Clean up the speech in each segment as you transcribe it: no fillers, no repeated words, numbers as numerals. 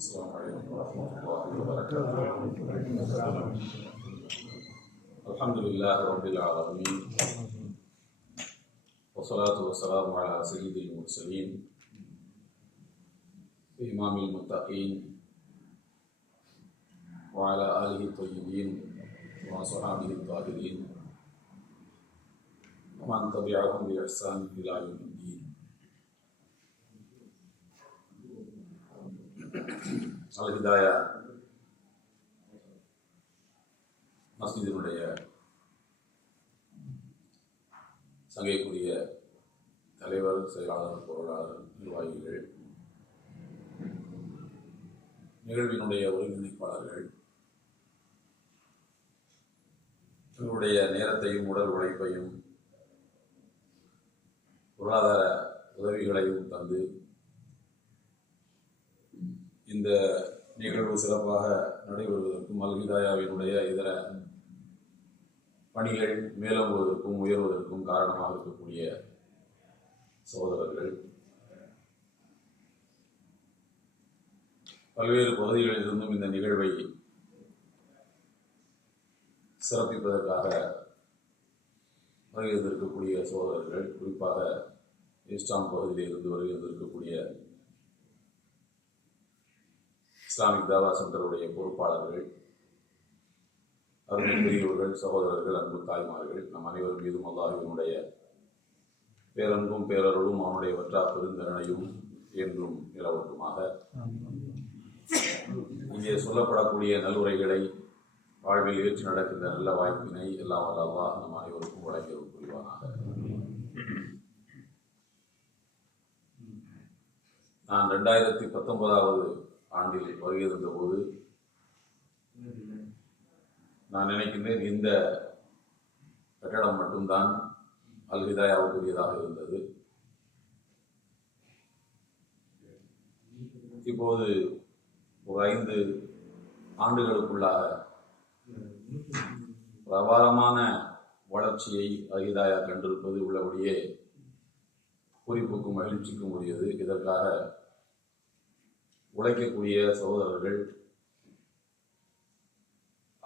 السلام عليكم ورحمة الله وبركاته. الحمد لله رب العالمين، والصلاة والسلام على سيد المرسلين إمام المتقين وعلى آله الطيبين وصحابه الطاهرين ومن تبعهم بإحسان إلى يوم الدين. அல்-ஹிதாயா மஸ்ஜிதினுடைய சங்கைக்குரிய தலைவர், செயலாளர், பொருளாளர், நிர்வாகிகள், நிகழ்வினுடைய ஒருங்கிணைப்பாளர்கள், தங்களுடைய நேரத்தையும் உடல் உழைப்பையும் பொருளாதார உதவிகளையும் தந்து இந்த நிகழ்வு சிறப்பாக நடைபெறுவதற்கும் அல்-ஹிதாயாவினுடைய இதர பணிகள் மேலோங்குவதற்கும் உயர்வதற்கும் காரணமாக இருக்கக்கூடிய சகோதரர்கள், பல்வேறு பகுதிகளிலிருந்தும் இந்த நிகழ்வை சிறப்பிப்பதற்காக வருகிறந்திருக்கக்கூடிய சகோதரர்கள், குறிப்பாக ஈஸ்டாம் பகுதியிலிருந்து வருகிறந்திருக்கக்கூடிய இஸ்லாமிக் தாவா சென்டருடைய பொறுப்பாளர்கள், அருமை பெரியவர்கள், சகோதரர்கள், அன்பு தாய்மார்கள், நம் அனைவர் மீதும் அல்லாஹ்வினுடைய பேரன்பும் பேரருளும் அவனுடைய வற்றா பெருந்தரணையும் என்றும் நிலவட்டுமாக. இங்கே சொல்லப்படக்கூடிய நல்லுரைகளை வாழ்வில் ஏற்று நடக்கின்ற நல்ல வாய்ப்பினை எல்லாம் வல்ல அல்லாஹ் நம் அனைவருக்கும் வழங்கியவர் புரிவானாக. நான் 2019 ஆண்டில் வருகை தந்தபோது நான் நினைக்கின்றேன் இந்த கட்டடம் மட்டும்தான் அல்-ஹிதாயாவுக்குரியதாக இருந்தது. இப்போது ஒரு 5 ஆண்டுகளுக்குள்ளாக அபாரமான வளர்ச்சியை அல்-ஹிதாயா கண்டிருப்பது உள்ளபடியே குறிப்புக்கும் மகிழ்ச்சிக்கும் உரியது. இதற்காக உழைக்கக்கூடிய சகோதரர்கள்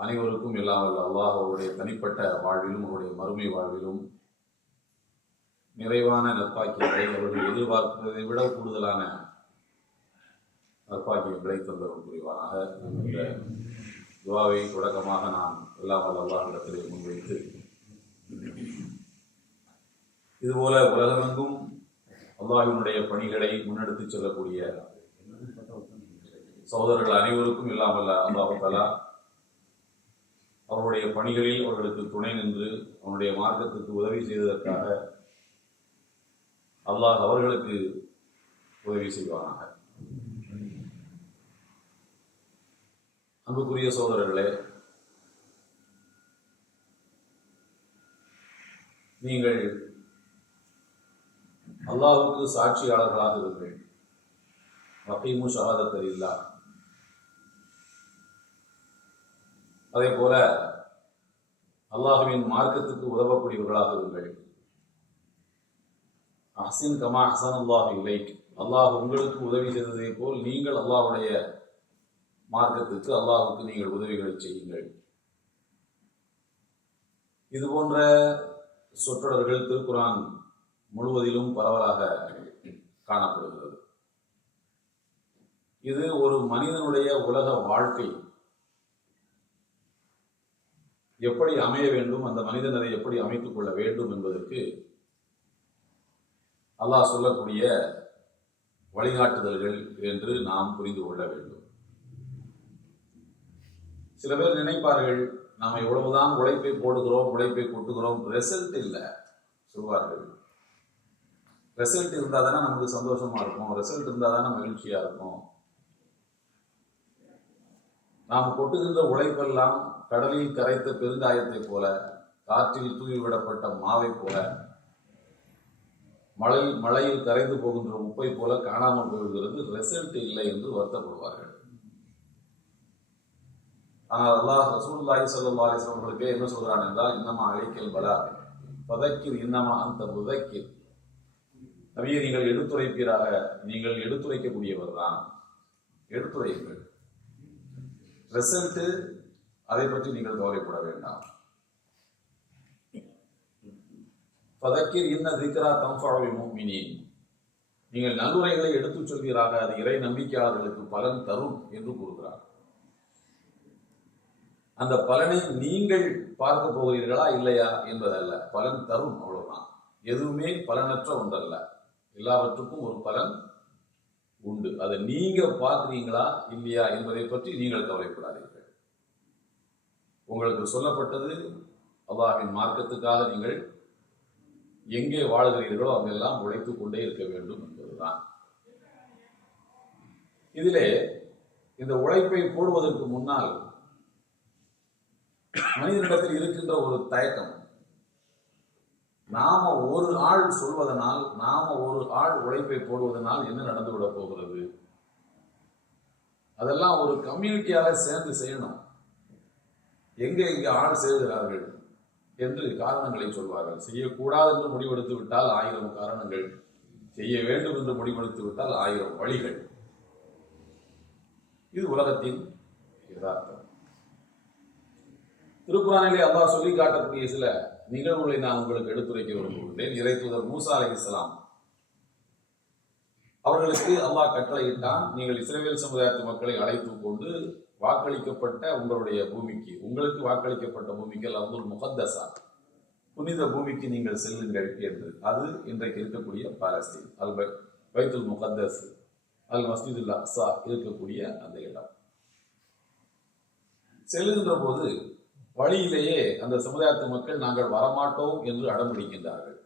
அனைவருக்கும் எல்லாம் வல்ல அல்லாஹ் அவருடைய தனிப்பட்ட வாழ்விலும் அவருடைய மறுமை வாழ்விலும் நிறைவான நற்பாக்கியங்களை, அவர்கள் எதிர்பார்ப்பதை விட கூடுதலான நற்பாக்கியங்களை தந்தரும் புரிவானாக. இந்த துவாவை தொடக்கமாக நாம் எல்லாம் வல்ல அல்லாஹ்விடத்திலே முன்வைத்து, இதுபோல உலகமெங்கும் அல்லாஹ்வினுடைய பணிகளை முன்னெடுத்து செல்லக்கூடிய சகோதரர்கள் அனைவருக்கும் எல்லாம் வல்ல அல்லாஹ் தஆலா அவருடைய பணிகளில் அவர்களுக்கு துணை நின்று அவனுடைய மார்க்கத்துக்கு உதவி செய்வதற்காக அல்லாஹ் அவர்களுக்கு உதவி செய்வானாக. அன்புக்குரிய சகோதரர்களே, நீங்கள் அல்லாஹ்வுக்கு சாட்சியாளர்களாக இருங்கள். வகீமு ஷஹாதத் லில்லாஹ். அதே போல அல்லாஹ்வின் மார்க்கத்துக்கு உதவக்கூடியவர்களாக இருங்கள். அஹ்சின் கமா அஹ்ஸனல்லாஹு இலைக். அல்லாஹ் உங்களுக்கு உதவி செய்ததை போல் நீங்கள் அல்லாஹ்வுடைய மார்க்கத்துக்கு, அல்லாஹ்வுக்கு நீங்கள் உதவிகளை செய்யுங்கள். இது போன்ற சொற்றொடர்கள் திருக்குர்ஆன் முழுவதிலும் பரவலாக காணப்படுகிறது. இது ஒரு மனிதனுடைய உலக வாழ்க்கை எப்படி அமைய வேண்டும், அந்த மனிதன் அதை எப்படி அமைத்துக் கொள்ள வேண்டும் என்பதற்கு அல்லாஹ் சொல்லக்கூடிய வழிகாட்டுதல்கள் என்று நாம் புரிந்து கொள்ள வேண்டும். சில பேர் நினைப்பார்கள், நாம் எவ்வளவுதான் உழைப்பை போடுகிறோம், உழைப்பை கொட்டுகிறோம், ரிசல்ட் இல்லை சொல்வார்கள். ரிசல்ட் இருந்தால் தானே நமக்கு சந்தோஷமா இருக்கும், ரிசல்ட் இருந்தால் தானே மகிழ்ச்சியா இருக்கும். நாம் கொட்டுகின்ற உழைப்பெல்லாம் கடலில் கரைத்த பெருங்காயத்தை போல, காற்றில் தூவிவிடப்பட்ட மாவை போல, மழையில் கரைந்து போகின்ற உப்பை போல காணாமல் போய்விடுகிறது, ரிசல்ட் இல்லை என்று வருத்தப்படுவார்கள். ஆனால் அல்லாஹ் ரசூலுல்லாஹி ஸல்லல்லாஹு அலைஹி வஸல்லம் அவர்களுக்கு என்ன சொல்கிறான் என்றால், இன்னமா அலைக்கல் பலா ஃபதக்கிர் இன்னமா அந்த முதக்கிர். நபியை நீங்கள் எடுத்துரைப்பீராக, நீங்கள் எடுத்துரைக்கக்கூடியவர் தான். எடுத்துரையுங்கள். ரிசல்ட் அதை பற்றி நீங்கள் கவலைப்பட வேண்டாம். ஃபதக்கிர் இன்ன திக்ரா தன்ஃபஉல் முஃமினீன். நீங்கள் நல்லுரைகளை எடுத்துச் சொல்வீராக, அது இறை நம்பிக்கையாளர்களுக்கு பலன் தரும் என்று கூறுகிறார். அந்த பலனை நீங்கள் பார்க்க போகிறீர்களா இல்லையா என்பதல்ல, பலன் தரும், அவ்வளவுதான். எதுவுமே பலனற்ற ஒன்றல்ல, எல்லாவற்றுக்கும் ஒரு பலன் உண்டு. அதை நீங்க பார்க்கிறீங்களா இல்லையா என்பதை பற்றி நீங்கள் கவலைப்படாதீர்கள். உங்களுக்கு சொல்லப்பட்டது அல்லாஹ்வின் மார்க்கத்துக்காக நீங்கள் எங்கே வாழுகிறீர்களோ அங்கெல்லாம் உழைத்துக் கொண்டே இருக்க வேண்டும் என்பதுதான். இதிலே இந்த உழைப்பை போடுவதற்கு முன்னால் மனிதனிடத்தில் இருக்கின்ற ஒரு தயக்கம். நாம ஒரு ஆள் சொல்வதனால், நாம ஒரு ஆள் உழைப்பை போடுவதனால் என்ன நடந்துவிட போகிறது? அதெல்லாம் ஒரு கம்யூனிட்டியாக சேர்ந்து செய்யணும். எங்கே ஆள் செய்கிறார்கள் என்று காரணங்களை சொல்வார்கள். செய்யக்கூடாது என்று முடிவெடுத்து விட்டால் 1000 காரணங்கள், செய்ய வேண்டும் என்று முடிவெடுத்து விட்டால் 1000 வழிகள். இது உலகத்தின் யதார்த்தம். திருக்குர்ஆனிலே அல்லாஹ் சொல்லி காட்டக்கூடிய சில நிகழ்வுகளை நான் உங்களுக்கு எடுத்துரைக்க விரும்புகிறேன். இறை தூதர் மூசா அலைஹிஸ்ஸலாம் அவர்களுக்கு அல்லாஹ் கட்டளையிட்டான், நீங்கள் இஸ்ரவேல் சமுதாயத்து மக்களை அழைத்து கொண்டு வாக்களிக்கப்பட்ட உங்களுடைய பூமிக்கு, உங்களுக்கு வாக்களிக்கப்பட்ட பூமிக்கு, அல்-அர்துல் முகத்தஸா, புனித பூமிக்கு நீங்கள் செல்லுங்கள் என்று. அது இன்றைக்கு இருக்கக்கூடிய பாலஸ்தீன், அல் பைத்துல் முகத்தஸ், அல் மஸ்ஜிதுல் அக்ஸா இருக்கக்கூடிய அந்த இடம். செல்லுகின்ற போது வழியிலேயே அந்த சமுதாயத்து மக்கள் நாங்கள் வரமாட்டோம் என்று அடம்பிடிக்கின்றார்கள்.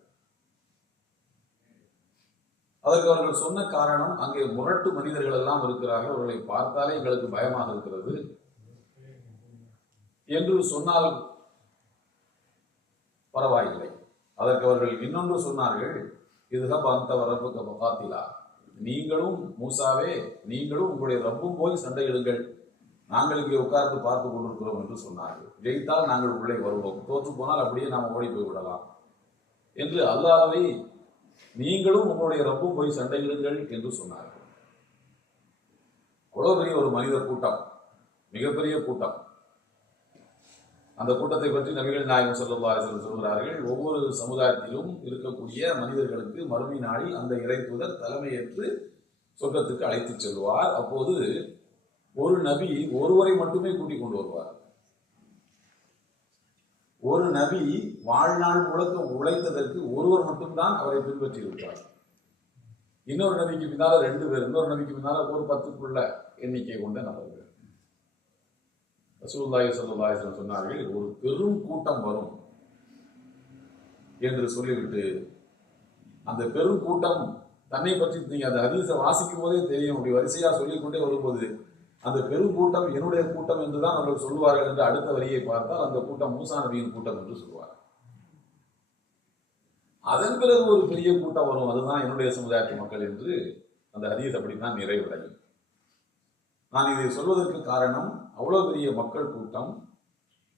அதற்கு அவர்கள் சொன்ன காரணம், அங்கே முரட்டு மனிதர்கள் எல்லாம் இருக்கிறார்கள், அவர்களை பார்த்தாலே எங்களுக்கு பயமாக இருக்கிறது என்று சொன்னால் பரவாயில்லை. அதற்கு அவர்கள் இன்னொன்று சொன்னார்கள், இதுஹப் அந்த ரப்புக ஃபகாத்திலா, நீங்களும் மூசாவே, நீங்களும் உங்களுடைய ரப்பும் போய் சண்டையிடுங்கள், நாங்கள் இங்கே உட்கார்ந்து பார்த்து கொண்டிருக்கிறோம் என்று சொன்னார்கள். ஜெயித்தால் நாங்கள் உள்ளே வருவோம், தோற்று போனால் அப்படியே நாம் ஓடி போய் விடலாம் என்று அல்லாஹ்வை நீங்களும் உங்களுடைய ரப்பும் போய் சண்டையிடுங்கள் என்று சொன்னார்கள். அவ்வளவு பெரிய ஒரு மனித கூட்டம், மிகப்பெரிய கூட்டம். அந்த கூட்டத்தை பற்றி நபிகள் நாயகம் ஸல்லல்லாஹு அலைஹி வஸல்லம் சொல்கிறார்கள், ஒவ்வொரு சமுதாயத்திலும் இருக்கக்கூடிய மனிதர்களுக்கு மறுமை நாளில் அந்த இறை தூதர் தலைமையேற்று சொர்க்கத்துக்கு அழைத்து செல்வார். அப்போது ஒரு நபி ஒருவரை மட்டுமே கூட்டிக் கொண்டு வருவார். ஒரு நபி வாழ்நாள் முழுக்க உழைத்ததற்கு ஒருவர் மட்டும்தான் அவரை பின்பற்றி இருப்பார். இன்னொரு நபிக்கு பின்னால 2 பேர், இன்னொரு நபிக்கு பின்னால ஒரு 10க்குள்ள எண்ணிக்கை கொண்ட நபர்கள். ரசூலுல்லாஹி ஸல்லல்லாஹு அலைஹி வஸல்லம் சொன்னார்கள், ஒரு பெரும் கூட்டம் வரும் என்று சொல்லிவிட்டு, அந்த பெரும் கூட்டம் தன்னை பற்றி நீங்க அந்த ஹதீஸை வாசிக்கும் போதே தெரியும். அப்படி வரிசையா சொல்லிக்கொண்டே வரும்போது அந்த பெரும் கூட்டம் என்னுடைய கூட்டம் என்றுதான் அவர்கள் சொல்வார்கள் என்று அடுத்த வரியை பார்த்தால் அந்த கூட்டம் மூசா நபியின் கூட்டம் என்று சொல்வார். அதன் பிறகு ஒரு பெரிய கூட்டம் வரும், அதுதான் என்னுடைய சமுதாயத்து மக்கள் என்று அந்த ஹதீஸ் அப்படித்தான் நிறைவடையும். நான் இதை சொல்வதற்கு காரணம், அவ்வளவு பெரிய மக்கள் கூட்டம்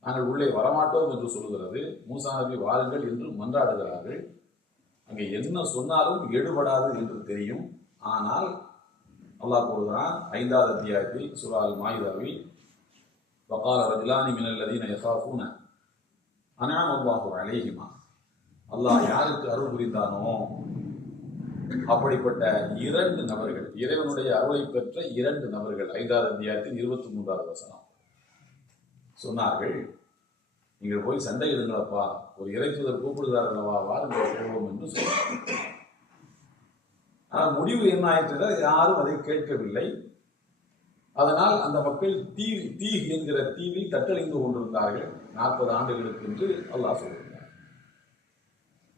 நாங்கள் உள்ளே வரமாட்டோம் என்று சொல்லுகிறது. மூசா நபி வாருங்கள் என்று மன்றாடுகிறார்கள். அங்கே என்ன சொன்னாலும் எடுபடாது என்று தெரியும். ஆனால் அல்லாஹ் கூறுகிறான் 5வது அத்தியாயத்தில் சூரா அல் மாயிதாவில், வகால ரஜுலானி மினல் லதீன யகாஃபூன அன்அம அல்லாஹு அலைஹிமா, அல்லாஹ் யாருக்கு அருள் புரிந்தானோ அப்படிப்பட்ட 2 நபர்கள், இறைவனுடைய அருளை பெற்ற 2 நபர்கள், 5வது அத்தியாயத்தில் 23வது வசனம் சொன்னார்கள், நீங்கள் போய் சண்டையிடுங்களப்பா, ஒரு இறைத்தூதர் கூப்பிடுகிறார் அல்லவா, வாருங்கள் போவோம் என்று சொன்னார். ஆனால் முடிவு என்ன ஆயிற்று? யாரும் அதை கேட்கவில்லை. அதனால் அந்த மக்கள் தீ என்கிற தீவில் தட்டழிந்து கொண்டிருந்தார்கள் 40 ஆண்டுகளுக்கு என்று அல்லாஹ் சொல்கிறார்.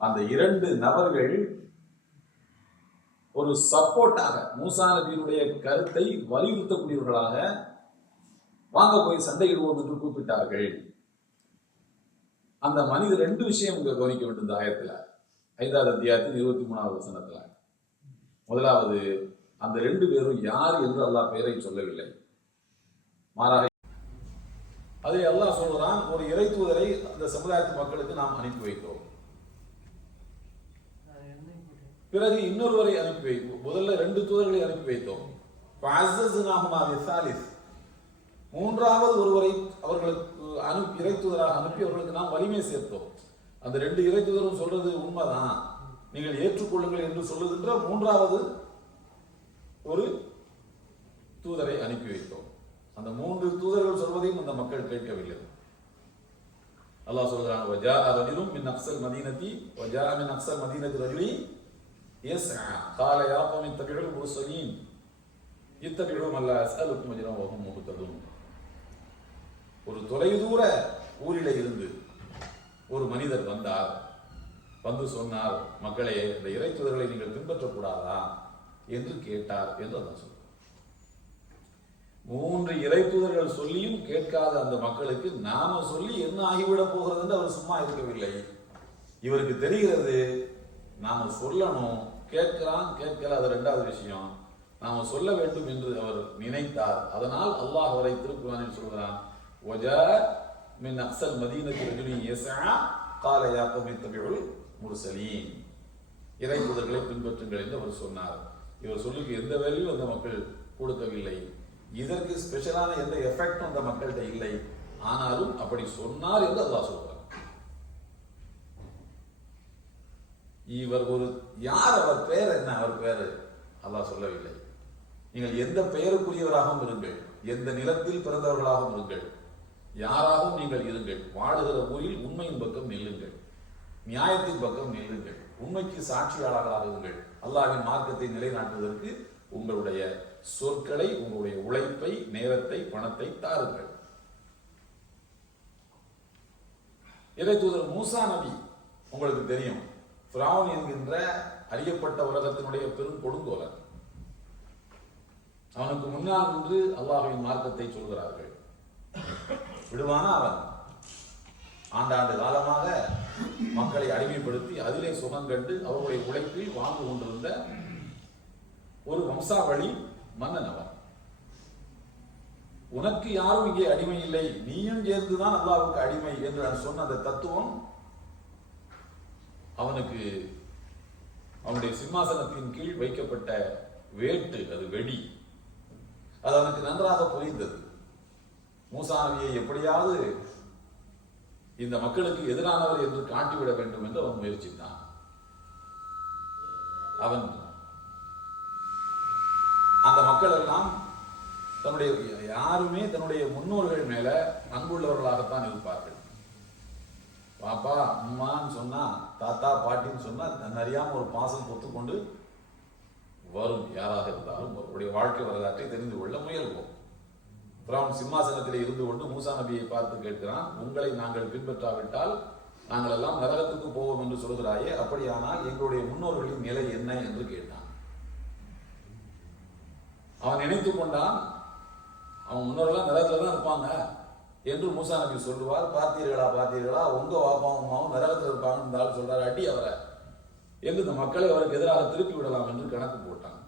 அந்த 2 நபர்கள் ஒரு சப்போர்ட்டாக, மூசா நபியினுடைய கருத்தை வலியுறுத்தக்கூடியவர்களாக, வாங்க போய் சண்டையிடுவோம் என்று கூப்பிட்டார்கள். அந்த மனிதர் 2 விஷயம் கவனிக்க வேண்டும் இந்த ஆயத்தில், 5வது அத்தியாயத்தில் 23வது வசனத்துல. முதலாவது, அந்த 2 பேரும் யார் என்று அல்லாஹ் பெயரை சொல்லவில்லை. மாறாக அதை அல்லாஹ் சொல்கிறான், ஒரு இறை தூதரை அந்த சமுதாயத்து மக்களுக்கு நாம் அனுப்பி வைத்தோம், பிறகு இன்னொருவரை அனுப்பி வைத்தோம். முதல்ல 2 தூதர்களை அனுப்பி வைத்தோம், மூன்றாவது ஒருவரை அவர்களுக்கு இறை தூதராக அனுப்பி அவர்களுக்கு நாம் வலிமை சேர்த்தோம். அந்த 2 இறை தூதரும் சொல்றது உண்மைதான், நீங்கள் ஏற்றுக்கொள்ளுங்கள் என்று சொல்லுகின்ற மூன்றாவது ஒரு தூதரை அனுப்பி வைத்தோம். அந்த 3 தூதர்கள் சொல்வதையும் அந்த மக்கள் கேட்கவில்லை. அல்லாஹ் சொல்றான், வஜாஅ ரஜுலும் மின் அக்ஸல் மதீனதி வஜாஅ மின் அக்ஸல் மதீனதி ரஜுலி யஸ்ஆ قال يا قوم اتبعوا المرسلين اتبعوا من لا يسألكم أجرا وهم مهتدون. ஒரு தொலைதூர ஊரிலே இருந்து ஒரு மனிதர் வந்தார், வந்து சொன்னார், மக்களே இந்த இறை தூதர்களை நீங்கள் பின்பற்றக்கூடாதா என்று கேட்டார் என்று அல்லாஹ் சொல்றார். 3 இறை தூதர்கள் சொல்லியும் கேட்காத அந்த மக்களுக்கு நாம சொல்லி என்ன ஆகிவிடப் போகிறது என்று அவர் சும்மா இருக்கவில்லை. இவருக்கு தெரிகிறது நாம சொல்லணும், கேட்கிறான் கேட்கல அது 2வது விஷயம், நாம சொல்ல வேண்டும் என்று அவர் நினைத்தார். அதனால் அல்லாஹ் அவரை திருக்குர்ஆனில் சொல்கிறான், وجاء من أقصى المدينة رجل يسعى قال يا قوم اتبعوا المرسلين. இறை தூதர்களை பின்பற்றுங்கள் என்று அவர் சொன்னார். இவர் சொல்லுக்கு எந்த வேலையும் அந்த மக்கள் கொடுக்கவில்லை. இதற்கு ஸ்பெஷலான எந்த எஃபெக்டும் அந்த மக்கள்கிட்ட இல்லை. ஆனாலும் அப்படி சொன்னார் என்று அல்லாஹ் சொல்றார். இவர் ஒரு யார், அவர் பெயர் என்ன, அவர் பெயர் அல்லாஹ் சொல்லவில்லை. நீங்கள் எந்த பெயருக்குரியவராகவும் இருங்கள், எந்த நிலத்தில் பிறந்தவர்களாகவும் இருங்கள், யாராகவும் நீங்கள் இருங்கள், வாழுகிற ஊரில் உண்மையின் பக்கம் நில்லுங்கள், நியாயத்தின் பக்கம் நில்லுங்கள், உண்மைக்கு சாட்சியாளர்களாக இருங்கள். அல்லாஹ்வின் மார்க்கத்தை நிலைநாட்டுவதற்கு உங்களுடைய சொற்களை, உங்களுடைய உழைப்பை, நேரத்தை, பணத்தை தாருங்கள். இறை தூதர் மூசா நபி உங்களுக்கு தெரியும், ஃபிரௌன் என்கின்ற அறியப்பட்ட உலகத்தினுடைய பெரும் கொடுங்கோலன். அவனுக்கு முன்னால் நின்று அல்லாஹ்வின் மார்க்கத்தை சொல்கிறார்கள். விடுவானா அவன்? ஆண்டாண்டு காலமாக மக்களை அடிமைப்படுத்தி அதிலே சுகம் கண்டு அவருடைய உழைப்பில் வாழ்ந்து கொண்டிருந்த ஒரு வம்சாவளி மன்னன் அவன். உனக்கு யாரும் இங்கே அடிமை இல்லை, நீயும் சேர்ந்துதான் அல்லாஹ்வுக்கு அடிமை என்று நான் சொன்ன அந்த தத்துவம் அவனுக்கு அவனுடைய சிம்மாசனத்தின் கீழ் வைக்கப்பட்ட வேட்டு, அது வெடி, அது அவனுக்கு நன்றாக புரிந்தது. மூசா நபியை எப்படியாவது இந்த மக்களுக்கு எதிரானவர் என்று காட்டிவிட வேண்டும் என்று அவன் முயற்சித்தான். அவன் அந்த மக்கள் எல்லாம் தன்னுடைய யாருமே தன்னுடைய முன்னோர்கள் மேல அன்புள்ளவர்களாகத்தான் இருப்பார்கள். பாப்பா அம்மான்னு சொன்னா, தாத்தா பாட்டின்னு சொன்னா அறியாம ஒரு பாசம் பொத்துக்கொண்டு வரும். யாராக இருந்தாலும் அவருடைய வாழ்க்கை வரலாற்றை தெரிந்து கொள்ள முயல்வோம். ஃபிரௌன் சிம்மாசனத்திலே இருந்து கொண்டு மூசா நபியை பார்த்து கேட்கிறான், உங்களை நாங்கள் பின்பற்றாவிட்டால் நாங்கள் எல்லாம் நரகத்துக்கு போவோம் என்று சொல்கிறாயே, அப்படியானால் எங்களுடைய முன்னோர்களின் நிலை என்ன என்று கேட்டான். அவன் நினைத்துக் கொண்டான், அவன் முன்னோர்கள்லாம் நரகத்துல தான் இருப்பாங்க என்று மூசா நபி சொல்லுவார். பார்த்தீர்களா பார்த்தீர்களா, உங்க வாப்பாவும் அம்மாவும் நரகத்தில் இருப்பாங்க இருந்தாலும் சொல்றாரு, அடி அவரை என்று இந்த மக்களை அவருக்கு எதிராக திருப்பி விடலாம் என்று கணக்கு போட்டான்.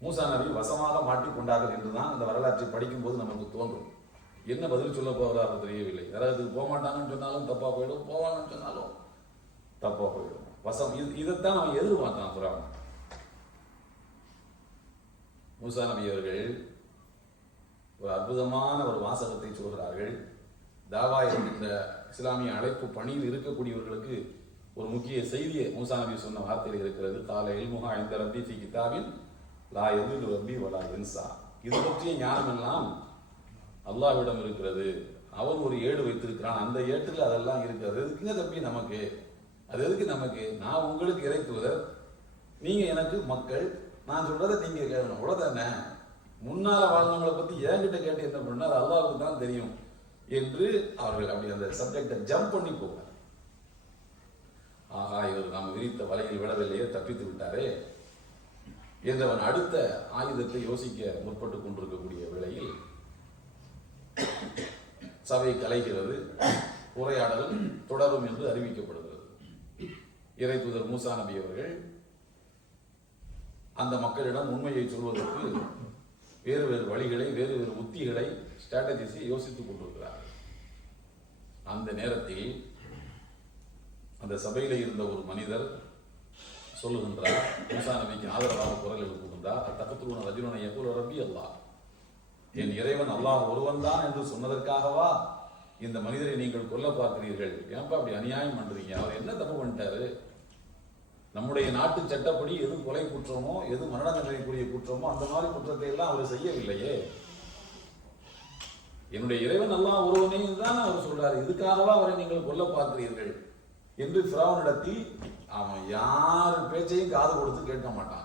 மூசா நபி வசமாக மாட்டிக்கொண்டார்கள் என்றுதான் இந்த வரலாற்றை படிக்கும் போது நமக்கு தோன்றும். என்ன பதில் சொல்ல போகிறார் தெரியவில்லை. நரகத்துக்கு போக மாட்டாங்கன்னு சொன்னாலும் தப்பா போயிடும், போவாங்கன்னு சொன்னாலும் தப்பா போயிடும். வசம் இதைத்தான் அவன் எதிர்பார்த்தான் ஃபிரௌன். மூசா நபி அவர்கள் ஒரு அற்புதமான ஒரு வாசகத்தை சொல்கிறார்கள். தாவா என்கின்ற இஸ்லாமிய அழைப்பு பணியில் இருக்கக்கூடியவர்களுக்கு ஒரு முக்கிய செய்தியை மூசா நபி சொன்ன வார்த்தையில் இருக்கிறது. கால இல்முஹா இந்த ரப்பி ஃபி கிதாபின் லா யதில்லு ரப்பி வலா யன்சா. இது பற்றிய ஞானம் எல்லாம் அல்லாஹ்விடம் இருக்கிறது. அவன் ஒரு ஏடு வைத்திருக்கிறான், அந்த ஏட்டில் அதெல்லாம் இருக்கிறது. எதுக்குங்க தம்பி நமக்கு? அது எதுக்கு நமக்கு? நான் உங்களுக்கு இறை தூதர், நீங்க எனக்கு மக்கள், நான் சொல்றதை நீங்க கேட்கணும், அவ்வளவுதானே. முன்னால வாழ்ந்தவங்களை பத்தி என்கிட்ட கேட்டு என்ன பண்ணா அது அல்லாஹ்வுக்கு தான் தெரியும் என்று அவர்கள் அப்படி அந்த சப்ஜெக்டை ஜம்ப் பண்ணி போவார். ஆகா, இவர் நாம் விரித்த வலையில் விடவில்லையே, தப்பித்து விட்டாரே என்றவன் அடுத்த ஆயுதத்தை யோசிக்க முற்பட்டு கொண்டிருக்கக்கூடிய வேளையில் சபை கலைகிறது, உரையாடல் தொடரும் என்று அறிவிக்கப்படுகிறது. இறை தூதர் மூசா நபி அவர்கள் அந்த மக்களிடம் உண்மையை சொல்வதற்கு வேறு வேறு வழிகளை, வேறு வேறு உத்திகளை, ஸ்ட்ராட்டஜிஸை யோசித்துக் கொண்டிருக்கிறார். அந்த நேரத்தில் அந்த சபையில் இருந்த ஒரு மனிதர் சொல்லுகின்றார், மூசா நபிக்கு ஆதரவாக குரல் எழுப்புகின்றார். வந்தார். அத்தகத்துவன ரஜுலனை யகூலு ரப்பி அல்லாஹ், என் இறைவன் அல்லாஹ் ஒருவன் தான் என்று சொன்னதற்காகவா இந்த மனிதரை நீங்கள் கொல்ல பார்க்கிறீர்கள்? ஏன்பா அப்படி அநியாயம் பண்றீங்க? அவர் என்ன தப்பு பண்ணிட்டாரு? நம்முடைய நாட்டு சட்டப்படி எது கொலை குற்றமோ, எது மரண தண்டனைக்குரிய குற்றமோ அந்த மாதிரி குற்றத்தை எல்லாம் அவர் செய்யவில்லையே. என்னுடைய இறைவன் அல்லாஹ் ஒருவனே தான் அவர் சொல்றாரு, இதுக்காகவா அவரை நீங்கள் கொல்ல பார்க்கிறீர்கள் என்று ஃபிரௌனிடத்தில் அவன் யார் பேச்சையும் காது கொடுத்து கேட்க மாட்டான்.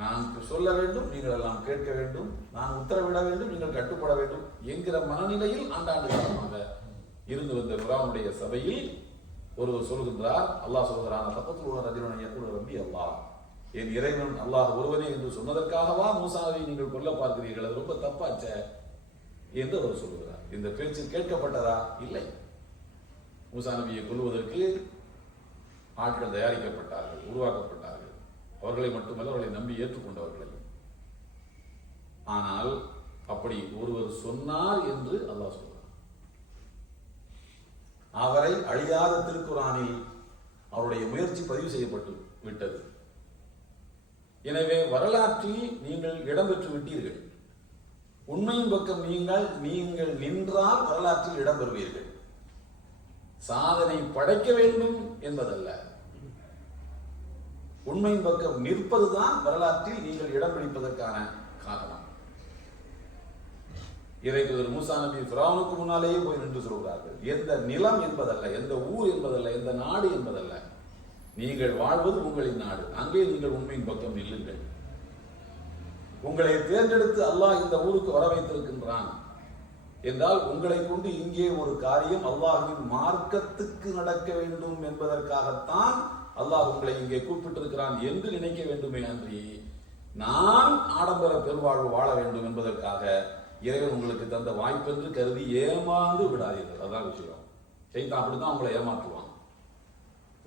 நான் சொல்ல வேண்டும், நீங்கள் எல்லாம் கேட்க வேண்டும், நான் உத்தரவிட வேண்டும், நீங்கள் கட்டுப்பட வேண்டும் என்கிற மனநிலையில் ஆண்டாண்டு காலமாக இருந்து வந்த ஃபிரௌனுடைய சபையில் ஒருவர் சொல்கின்றார், அல்லாஹ் சொல்கிறான், தப்பத்துல் ரஜுலனை யகூலு ரப்பி அல்லாஹ், என் இறைவன் அல்லாஹ் ஒருவனே என்று சொன்னதற்காகவா மூசாவை நீங்கள் கொல்ல பார்க்கிறீர்கள்? அது ரொம்ப தப்பாச்ச என்று அவர் சொல்லுகிறார். இந்த பேச்சு கேட்கப்பட்டதா? இல்லை. மூசா நபியை கொல்வதற்கு ஆட்கள் தயாரிக்கப்பட்டார்கள், உருவாக்கப்பட்டார்கள். அவர்களை மட்டுமல்ல, அவர்களை நம்பி ஏற்றுக்கொண்டவர்களை. ஆனால் அப்படி ஒருவர் சொன்னார் என்று அல்லாஹ் சொல்றார். அவரை அழியாத திருக்குரானில் அவருடைய முயற்சி பதிவு செய்யப்பட்டு விட்டது. எனவே வரலாற்றில் நீங்கள் இடம்பெற்று விட்டீர்கள். உண்மையின் பக்கம் நீங்கள் நின்றால் வரலாற்றில் இடம்பெறுவீர்கள். சாதனை படைக்க வேண்டும் என்பதல்ல, உண்மையின் பக்கம் நிற்பதுதான் வரலாற்றில் நீங்கள் இடம் பிடிப்பதற்கான காரணம். இறைத்தூதர் மூசா நபி ஃபிரௌனுக்கு முன்னாலேயே போய் நின்று சொல்கிறார்கள், எந்த நிலம் என்பதல்ல, எந்த ஊர் என்பதல்ல, எந்த நாடு என்பதல்ல, நீங்கள் வாழ்வது உங்களின் நாடு, அங்கே நீங்கள் உண்மையின் பக்கம் நில்லுங்கள். உங்களை தேர்ந்தெடுத்து அல்லாஹ் இந்த ஊருக்கு வர வைத்திருக்கின்றான் என்றால் உங்களை கொண்டு இங்கே ஒரு காரியம் அல்லாஹ்வின் மார்க்கத்துக்கு நடக்க வேண்டும் என்பதற்காகத்தான் அல்லாஹ் உங்களை இங்கே கூப்பிட்டிருக்கிறான் என்று நினைக்க வேண்டுமே அன்றி நான் ஆடம்பர பெருவாழ்வு வாழ வேண்டும் என்பதற்காக இறைவன் உங்களுக்கு தந்த வாய்ப்பென்று கருதி ஏமாந்து விடாதீர்கள். அதான் விஷயம். சைத்தான் அப்படித்தான் உங்களை ஏமாற்றுவான்.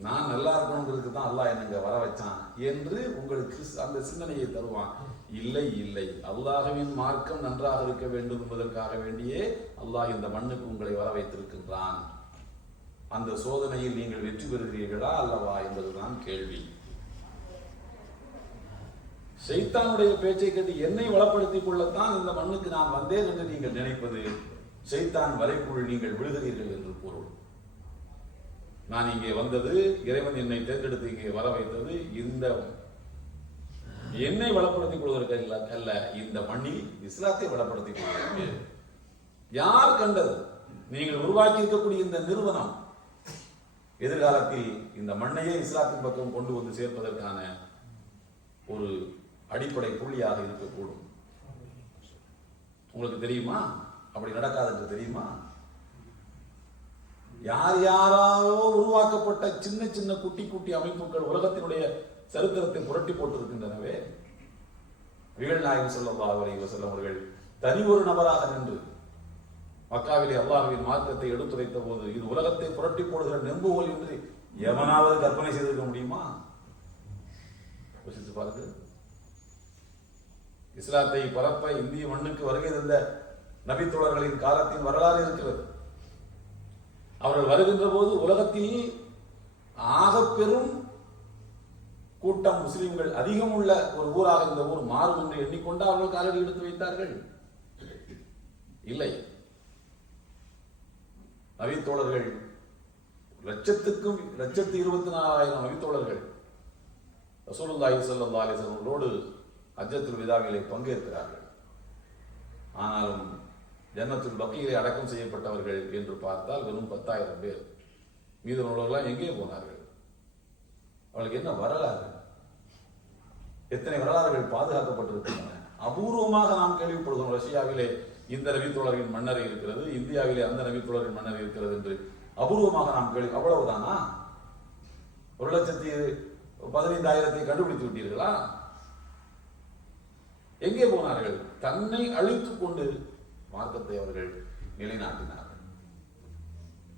நான் நல்லா இருக்கணுங்கிறதுக்கு தான் அல்லாஹ் என்னங்க வர வச்சான் என்று உங்களுக்கு அந்த சிந்தனையை தருவான். இல்லை இல்லை, அல்லாஹ்வின் மார்க்கம் நன்றாக இருக்க வேண்டும் என்பதற்காக வேண்டியே அல்லாஹ் இந்த மண்ணுக்கு உங்களை வர வைத்திருக்கின்றான். அந்த சோதனையில் நீங்கள் வெற்றி பெறுகிறீர்களா அல்லவா என்பதுதான் கேள்வி. ஷைத்தானுடைய பேச்சை கேட்டு என்னை வளப்படுத்திக் கொள்ளத்தான் இந்த மண்ணுக்கு நான் வந்தேன் என்று நீங்கள் நினைப்பது ஷைத்தான் வலைக்குள் நீங்கள் விழுகிறீர்கள் என்று பொருள். நான் இங்கே வந்தது, இறைவன் என்னை தேர்ந்தெடுத்து இங்கே வர வைத்தது இந்த என்னை வளப்படுத்திக் கொள்வதற்கு அல்ல, இந்த மண்ணில் இஸ்லாத்தை வளப்படுத்திக் கொள்வதற்கு. யார் கண்டது? நீங்கள் உருவாக்கி இருக்கக்கூடிய இந்த நிறுவனம் எதிர்காலத்தில் இந்த மண்ணையே இஸ்லாத்தின் பக்கம் கொண்டு வந்து சேர்ப்பதற்கான ஒரு அடிப்படை புள்ளியாக இருக்கக்கூடும். உங்களுக்கு தெரியுமா? அப்படி நடக்காது என்று தெரியுமா? யார் யாராரோ உருவாக்கப்பட்ட சின்ன சின்ன குட்டி குட்டி அமைப்புகள் உலகத்தினுடைய சரித்திரத்தை புரட்டி போட்டிருக்கின்றனவே. நாயகம் ஸல்லல்லாஹு அலைஹி வஸல்லம் அவர்கள் தனி ஒரு நபராக நின்று மக்காவிலே அல்லாஹ்வின் மார்க்கத்தை எடுத்துரைத்த போது இது உலகத்தை புரட்டி போடுகிற நெம்புகோல் என்று எவனாவது கற்பனை செய்திருக்க முடியுமா? யோசித்து பாருங்க. இஸ்லாத்தை பரப்ப இந்திய மண்ணுக்கு வருகை தந்த நபித்தோழர்களின் காலத்தின் வரலாறு இருக்கிறது. அவர்கள் வருகின்ற போது உலகத்தில் ஆக பெரும் கூட்டம் முஸ்லிம்கள் அதிகம் உள்ள ஒரு ஊராக இந்த ஊர் மாறும் என்று எண்ணிக்கொண்டு அவர்கள் காலடி எடுத்து வைத்தார்கள். இல்லை, நபித்தோழர்கள் லட்சத்துக்கும் 1,24,000 நபித்தோழர்கள் ரசூலுல்லாஹி ஸல்லல்லாஹு அலைஹி வஸல்லம் அவர்களோடு ஹஜ்ஜத்துல் விதாவிலே பங்கேற்கிறார்கள். ஆனாலும் ஜன்னத்துல் பக்கீரை அடக்கம் செய்யப்பட்டவர்கள் என்று பார்த்தால் வெறும் 10,000 பேர். மீதமுள்ளவர்களாம் எங்கே போனார்கள்? அவளுக்கு என்ன வரலாறு? எத்தனை வரலாறுகள் பாதுகாக்கப்பட்டிருக்கின்றன. அபூர்வமாக நாம் கேள்விப்படுகிறோம், ரஷ்யாவிலே இந்த நபித்தோழரின் மன்னரை இருக்கிறது, இந்தியாவிலே அந்த நபித்தோழரின் மன்னர் இருக்கிறது என்று அபூர்வமாக நாம் கேள்வி. அவ்வளவுதானா? 1,15,000 கண்டுபிடித்து விட்டீர்களா? எங்கே போனார்கள்? தன்னை அழித்துக் கொண்டு மார்க்கத்தை அவர்கள் நிலைநாட்டினார்கள்.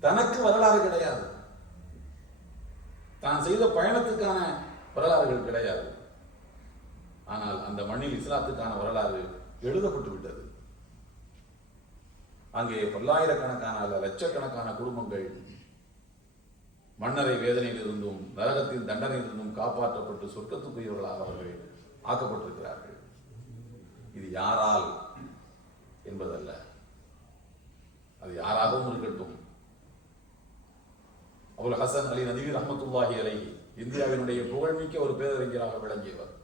தனக்கு வரலாறு கிடையாது, தான் செய்த பயணத்துக்கான வரலாறுகள் கிடையாது. ஆனால் அந்த மண்ணில் இஸ்லாத்துக்கான வரலாறு எழுதப்பட்டு விட்டது. அங்கே பல்லாயிரக்கணக்கான அல்ல லட்சக்கணக்கான குடும்பங்கள் மன்னரை வேதனையில் இருந்தும் நரகத்தின் தண்டனையில் இருந்தும் காப்பாற்றப்பட்டு சொர்க்கத்துக்குரியவர்களாக அவர்கள் ஆக்கப்பட்டிருக்கிறார்கள். இது யாரால் என்பதல்ல, அது யாராகவும் இருக்கட்டும். அபுல் ஹசன் அலி நதவி ரஹ்மத்துல்லாஹி அலைஹி இந்தியாவினுடைய புகழ்மிக்க ஒரு பேரறிஞராக விளங்கியவர்.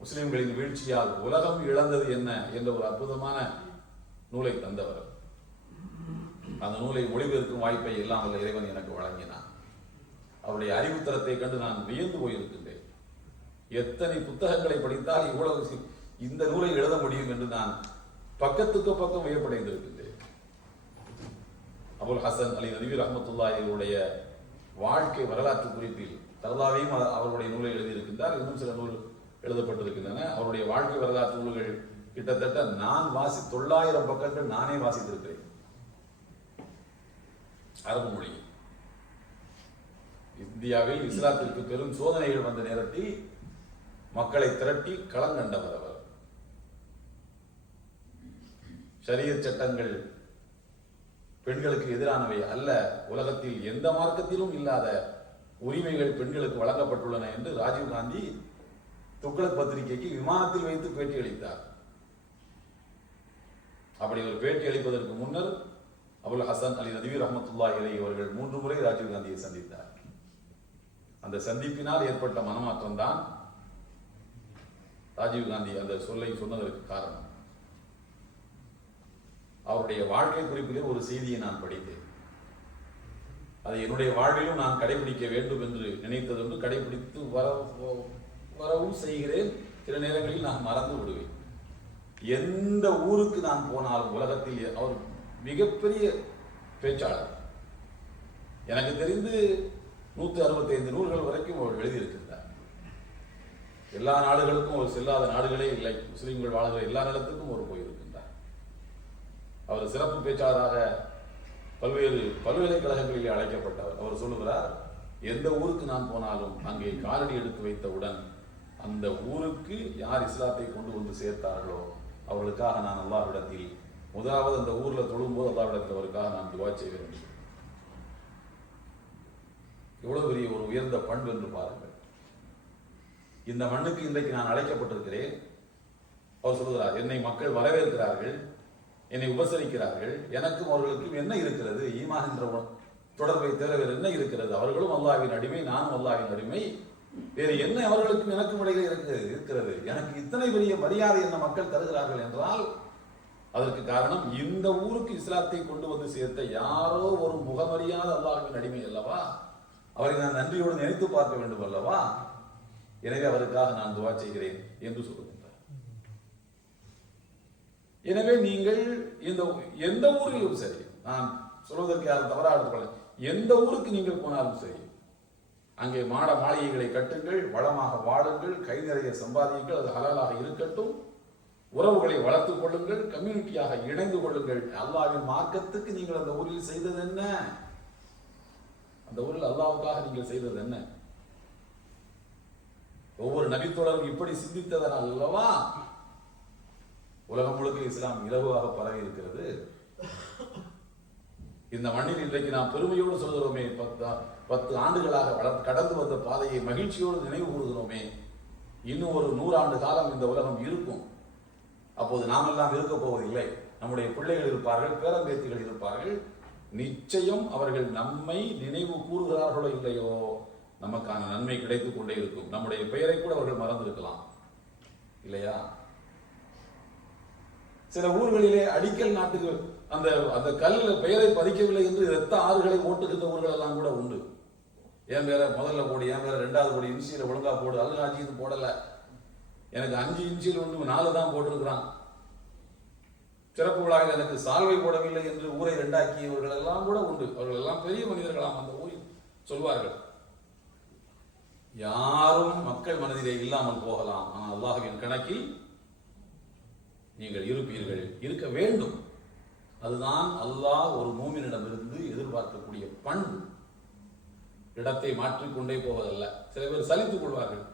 முஸ்லிம்களின் வீழ்ச்சியால் உலகம் இழந்தது என்ன என்ற ஒரு அற்புதமான நூலை தந்தவர். அந்த நூலை மொழிபெயர்க்கும் வாய்ப்பை எல்லாம் வல்ல இறைவன் எனக்கு வழங்கினான். அவருடைய அறிவுத்தரத்தை கண்டு நான் வியந்து போயிருக்கின்றேன். எத்தனை புத்தகங்களை படித்தால் இவ்வளவு இந்த நூலை எழுத முடியும் என்று நான் பக்கத்துக்கு பக்கம் வியப்படைந்திருக்கின்றேன். அபுல் ஹசன் அலி நதவி ரஹ்மத்துல்லாஹியுடைய வாழ்க்கை வரலாற்று குறிப்பில் தர்தாவையும் அவருடைய நூலை எழுதியிருக்கின்றார். இன்னும் சில நூல் எழுதப்பட்டிருக்கின்றன. அவருடைய வாழ்க்கை வரலாற்று நூல்கள் கிட்டத்தட்ட நான் 900 பக்கங்கள் நானே வாசித்திருக்கிறேன் அரபு மொழி. இந்தியாவில் இஸ்லாத்திற்கு பெரும் சோதனைகள் வந்த நேரத்தில் மக்களை திரட்டி களங்கண்டவர் அவர். ஷரியத் சட்டங்கள் பெண்களுக்கு எதிரானவை அல்ல, உலகத்தில் எந்த மார்க்கத்திலும் இல்லாத உரிமைகள் பெண்களுக்கு வழங்கப்பட்டுள்ளன என்று ராஜீவ்காந்தி துக்ளக் பத்திரிகைக்கு விமானத்தில் வைத்து பேட்டி அளித்தார். அப்படி ஒரு பேட்டி அளிப்பதற்கு முன்னர் அபுல் ஹசன் அலி நதவி ரஹ்மத்துல்லாஹி அலைஹி அவர்கள் 3 முறை ராஜீவ்காந்தியை சந்தித்தார். அந்த சந்திப்பினால் ஏற்பட்ட மனமாற்றம் தான் ராஜீவ்காந்தி அந்த சொல்லை சொன்னதற்கு காரணம். அவருடைய வாழ்க்கை குறிப்பிலே ஒரு செய்தியை நான் படித்தேன். அதை என்னுடைய வாழ்விலும் நான் கடைபிடிக்க வேண்டும் என்று நினைத்ததொன்று கடைபிடித்து வரவும் செய்கிறேன். சில நேரங்களில் நான் மறந்து விடுவேன். எந்த ஊருக்கு நான் போனாலும் உலகத்தில் அவர் மிகப்பெரிய பேச்சாளர். எனக்கு தெரிந்து 165 நூல்கள் வரைக்கும் அவர் எழுதியிருக்கின்றார். எல்லா நாடுகளுக்கும் அவர் செல்லாத நாடுகளே இல்லை. முஸ்லிம்கள் வாழ்கிற எல்லா நிலத்துக்கும் அவர் போயிருக்கின்றார். அவர் சிறப்பு பேச்சாளராக பல்வேறு பல்கலைக்கழகங்களில் அழைக்கப்பட்டவர். அவர் சொல்லுகிறார், எந்த ஊருக்கு நான் போனாலும் அங்கே காலடி எடுத்து வைத்தவுடன் அந்த ஊருக்கு யார் இஸ்லாத்தை கொண்டு வந்து சேர்த்தார்களோ அவர்களுக்காக நான் அல்லாஹ்விடத்தில் முதலாவது அந்த ஊர்ல தொழும்போது அல்லாஹ்விடத்தில் அவருக்காக நான் துஆ செய்வேன். எவ்வளவு பெரிய ஒரு உயர்ந்த பண்பு என்று பாருங்கள். இந்த மண்ணுக்கு இன்றைக்கு நான் அழைக்கப்பட்டிருக்கிறேன். அவர் சொல்லுகிறார், என்னை மக்கள் வரவேற்கிறார்கள், என்னை உபசரிக்கிறார்கள். எனக்கும் அவர்களுக்கும் என்ன இருக்கிறது? ஈமான் என்ற தொடர்பை தவிர வேறு என்ன இருக்கிறது? அவர்களும் அல்லாஹ்வின் அடிமை, நானும் அல்லாஹ்வின் அடிமை. வேறு என்ன அவர்களுக்கும் எனக்கும் இடையே இருக்கிறது? எனக்கு இத்தனை பெரிய மரியாதை என்ன மக்கள் தருகிறார்கள் என்றால் அதற்கு காரணம் இந்த ஊருக்கு இஸ்லாத்தை கொண்டு வந்து சேர்த்த யாரோ ஒரு முகமறியாத அல்லாஹ்வின் அடிமை அல்லவா? அவரை நான் நன்றியோடு நினைத்து பார்க்க வேண்டும் அல்லவா? எனவே அவருக்காக நான் துஆ செய்கிறேன் என்று சொல்லுகின்றார். எனவே நீங்கள் எந்த ஊரிலும் சரி, நான் சொல்வதற்கு யாரும் தவறாக எடுத்துக்கொள்ள, எந்த ஊருக்கு நீங்கள் போனாலும் சரி, அங்கே மாட மாளிகைகளை கட்டுங்கள், வளமாக வாழுங்கள், கை நிறைய சம்பாதியுங்கள், அது ஹலாலாக இருக்கட்டும், உறவுகளை வளர்த்துக் கொள்ளுங்கள், கம்யூனிட்டியாக இணைந்து கொள்ளுங்கள். அல்லாஹ்வின் மார்க்கத்துக்கு நீங்கள் அந்த ஊரில் செய்தது என்ன? அந்த ஊரில் அல்லாஹ்வுக்காக நீங்கள் செய்தது என்ன? ஒவ்வொரு நபித்தோழரும் இப்படி சிந்தித்ததனால் அல்லவா உலகம் முழுக்க இஸ்லாம் இலகுவாக பரவி இருக்கிறது. இந்த மண்ணில் இன்றைக்கு நாம் பெருமையோடு சொல்கிறோமே, 10 ஆண்டுகளாக கடந்து வந்த பாதையை மகிழ்ச்சியோடு நினைவு கூறுகிறோமே. இன்னும் ஒரு 100 ஆண்டு காலம் இந்த உலகம் இருக்கும். அப்போது நாமெல்லாம் இருக்க போவதில்லை. நம்முடைய பிள்ளைகள் இருப்பார்கள், பேரம்பேத்திகள் இருப்பார்கள். நிச்சயம் அவர்கள் நம்மை நினைவு கூறுகிறார்களோ இல்லையோ நமக்கான நன்மை கிடைத்துக் கொண்டே இருக்கும். நம்முடைய பெயரை கூட அவர்கள் மறந்திருக்கலாம் இல்லையா? சில ஊர்களிலே அடிக்கல் நாட்டுக்கு அந்த அந்த கல்லில் பெயரை பதிக்கவில்லை என்று இரத்த ஆறுகளை ஓட்டுகின்ற ஊர்கள் எல்லாம் கூட உண்டு. என் பேரை முதல்ல போடு, என் பேரை 2வது போடு, இன்சியல ஒழுங்கா போடு, அல்காட்சின்னு போடல, எனக்கு 5 இன்சியல் ஒன்று 4 தான் போட்டிருக்கிறான், சிறப்பு விழாவில் எனக்கு சால்வை போடவில்லை என்று ஊரை 2ஆக்கியவர்கள் எல்லாம் கூட உண்டு. அவர்கள் எல்லாம் பெரிய மனிதர்களாம் அந்த ஊரில் சொல்வார்கள். யாரும் மக்கள் மனதிலே இல்லாமல் போகலாம், ஆனால் அல்லாஹ்வின் கணக்கில் நீங்கள் இருப்பீர்கள், இருக்க வேண்டும். அதுதான் அல்லாஹ் ஒரு மூமினிடமிருந்து எதிர்பார்க்கக்கூடிய பண்பு. இடத்தை மாற்றிக்கொண்டே போவதல்ல. சில பேர் சலித்துக் கொள்வார்கள்.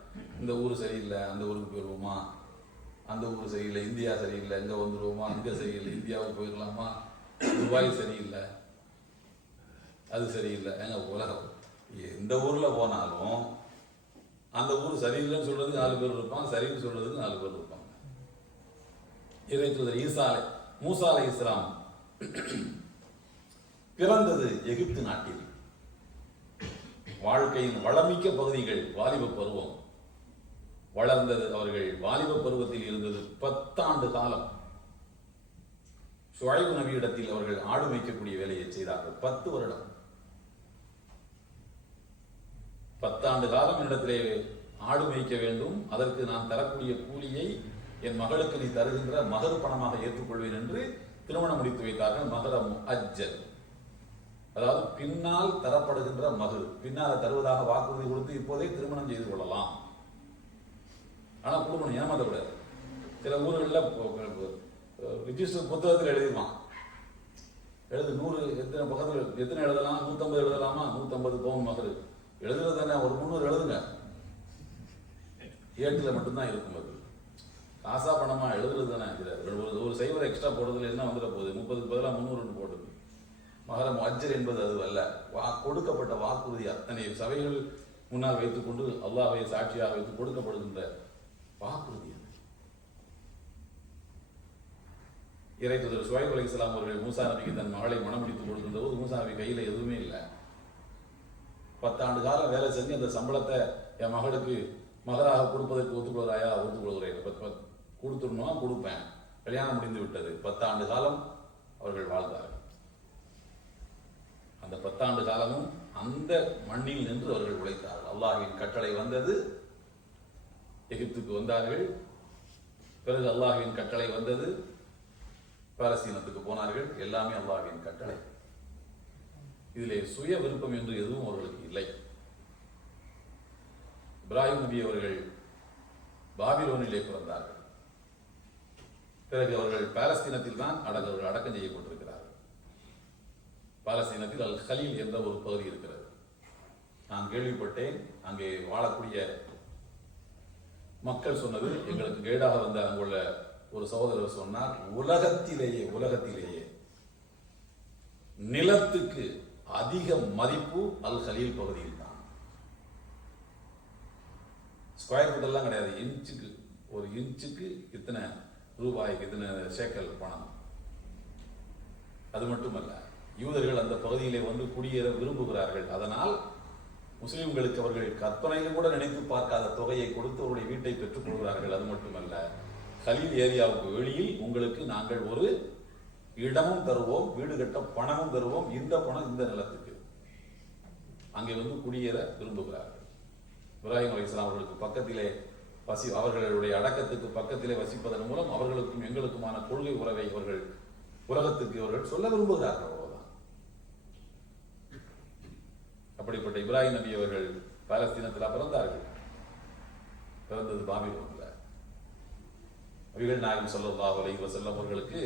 இந்த ஊர் சரியில்லை, அந்த ஊருக்கு போயிடுவோமா, அந்த ஊர் சரியில்லை, இந்தியா சரியில்லை, இங்க வந்துடுவோமா, இங்க சரியில்லை, இந்தியாவுக்கு போயிடலாமா, துபாய் சரியில்லை. அது சரியில்லை. ஏங்க உலகம் எந்த ஊரில் போனாலும் அந்த ஊர் சரியில்லைன்னு சொல்றதுக்கு 4 பேர் இருப்பான், சரின்னு சொல்றதுக்கு 4 பேர் இருப்பாங்க. இறை தூதர் மூசா அலைஹிஸ்ஸலாம் பிறந்தது எகிப்து நாட்டில். வாழ்க்கையின் வளமிக்க பகுதிகள் வாலிப பருவம். வளர்ந்தது அவர்கள் வாலிப பருவத்தில் இருந்தது 10 ஆண்டு காலம். ஷுஐப் நபியிடத்தில் அவர்கள் ஆடு மேய்க்கக்கூடிய வேலையை செய்தார்கள். 10 வருடம். 10 ஆண்டு காலம் என்னிடத்திலே ஆடு மேய்க்க வேண்டும், அதற்கு நான் தரக்கூடிய கூலியை என் மகளுக்கு நீ தருகின்ற மகர் பணமாக ஏற்றுக்கொள்வேன் என்று திருமணம் முடித்து வைத்தார்கள். மகர முஅஜ்ஜல், அதாவது பின்னால் தரப்படுகின்ற மகர், பின்னால் தருவதாக வாக்குறுதி கொடுத்து இப்போதே திருமணம் செய்து கொள்ளலாம். ஆனா குடும்பம் ஏமாத்தக்கூடாது. சில ஊர்களில் ரிஜிஸ்டர் புத்தகத்தில் எழுதிடுவான், 100 எத்தனை பக்கத்தில் எத்தனை எழுதலாம், 150 எழுதலாமா, 150 பவுன் மகர் எழுதுறது தானே, ஒரு 300 எழுதுங்க. ஏட்டில் மட்டும்தான் இருக்கும். அது காசா பணமா எழுதுறது தானே. ஒரு சைவர் எக்ஸ்ட்ரா போடுறதுல என்ன வந்துட போகுது, 30க்கு பதிலாக 300 போடுது. மகரம் அஜ்ஜர் என்பது அது அல்ல. கொடுக்கப்பட்ட வாக்குறுதி அத்தனை சபைகள் முன்னால் வைத்துக்கொண்டு அல்லாஹ்வை சாட்சியாக வைத்து கொடுக்கப்படுகின்ற வாக்குறுதி. இறை தூதர் ஷுஐப் அலைஹிஸ்ஸலாம் அவர்கள் மூசா நபிக்கு தன் மகளை மணமுடித்து கொடுக்கின்ற போது மூசா நபி கையில எதுவுமே இல்லை. 10 ஆண்டு காலம் வேலை செஞ்சு அந்த சம்பளத்தை என் மகளுக்கு மகராக கொடுப்பதற்கு ஒத்துக்கொள்கிறாயா? ஒத்துக்கொள்கிறேன். கொடுத்துடணுமா? கொடுப்பேன். கல்யாணம் முடிந்து விட்டது. 10 ஆண்டு காலம் அவர்கள் வாழ்ந்தார்கள். அந்த 10 ஆண்டு காலமும் அந்த மண்ணில் நின்று அவர்கள் உழைத்தார்கள். அல்லாஹ்வின் கட்டளை வந்தது, எகிப்துக்கு வந்தார்கள். பிறகு அல்லாஹ்வின் கட்டளை வந்தது, பாலஸ்தீனத்துக்கு போனார்கள். எல்லாமே அல்லாஹ்வின் கட்டளை. இதிலே சுய விருப்பம் என்று எதுவும் அவர்களுக்கு இல்லை. இப்ராஹிம் நபி அவர்கள் பாபிலோனிலே பிறந்தார்கள். பிறகு அவர்கள் பாலஸ்தீனத்தில் தான் அடக்கம் செய்யப்பட்டிருக்கிறார்கள். பாலஸ்தீனத்தில் அல் ஹலீல் என்ற ஒரு பகுதி இருக்கிறது. நான் கேள்விப்பட்டேன். அங்கே வாழக்கூடிய மக்கள் சொன்னது, எங்களுக்கு கைடாக வந்த அங்குள்ள ஒரு சகோதரர் சொன்னார், உலகத்திலேயே நிலத்துக்கு அதிக மதிப்பு அல் ஹலீல் பகுதியில் தான். ஸ்கொயர் ஃபீட் எல்லாம் கிடையாது. ஒரு இன்ச்சுக்கு இத்தனை ரூபாய்க்கு இத்தனை சேக்கல் பணம். அது மட்டுமல்ல, யூதர்கள் அந்த பகுதியிலே வந்து குடியேற விரும்புகிறார்கள். அதனால் முஸ்லிம்களுக்கு அவர்கள் கற்பனையில் கூட நினைத்து பார்க்காத தொகையை கொடுத்து அவருடைய வீட்டை பெற்றுக் கொள்கிறார்கள். அது மட்டுமல்ல, ஹலீல் ஏரியாவுக்கு வெளியில் உங்களுக்கு நாங்கள் ஒரு இடமும் தருவோம், வீடு கட்ட பணமும் தருவோம். இந்த பணம் இந்த நிலத்துக்கு. அங்கே வந்து குடியேற விரும்புகிறார்கள். இப்ராஹிம் அலைஹிஸ்ஸலாம் அவர்களுக்கு பக்கத்திலே அவர்களுடைய அடக்கத்துக்கு பக்கத்திலே வசிப்பதன் மூலம் அவர்களுக்கும் எங்களுக்குமான கொள்கை உறவை அவர்கள் உலகத்துக்கு அவர்கள் சொல்ல விரும்புகிறார்கள். அவ்வளவுதான். அப்படிப்பட்ட இப்ராஹிம் நபி அவர்கள் பாலஸ்தீனத்தில் பிறந்தார்கள். பிறந்தது பாபிலோன்ல. நபிகள் நாயகம் ஸல்லல்லாஹு அலைஹி வஸல்லம் அவர்களுக்கு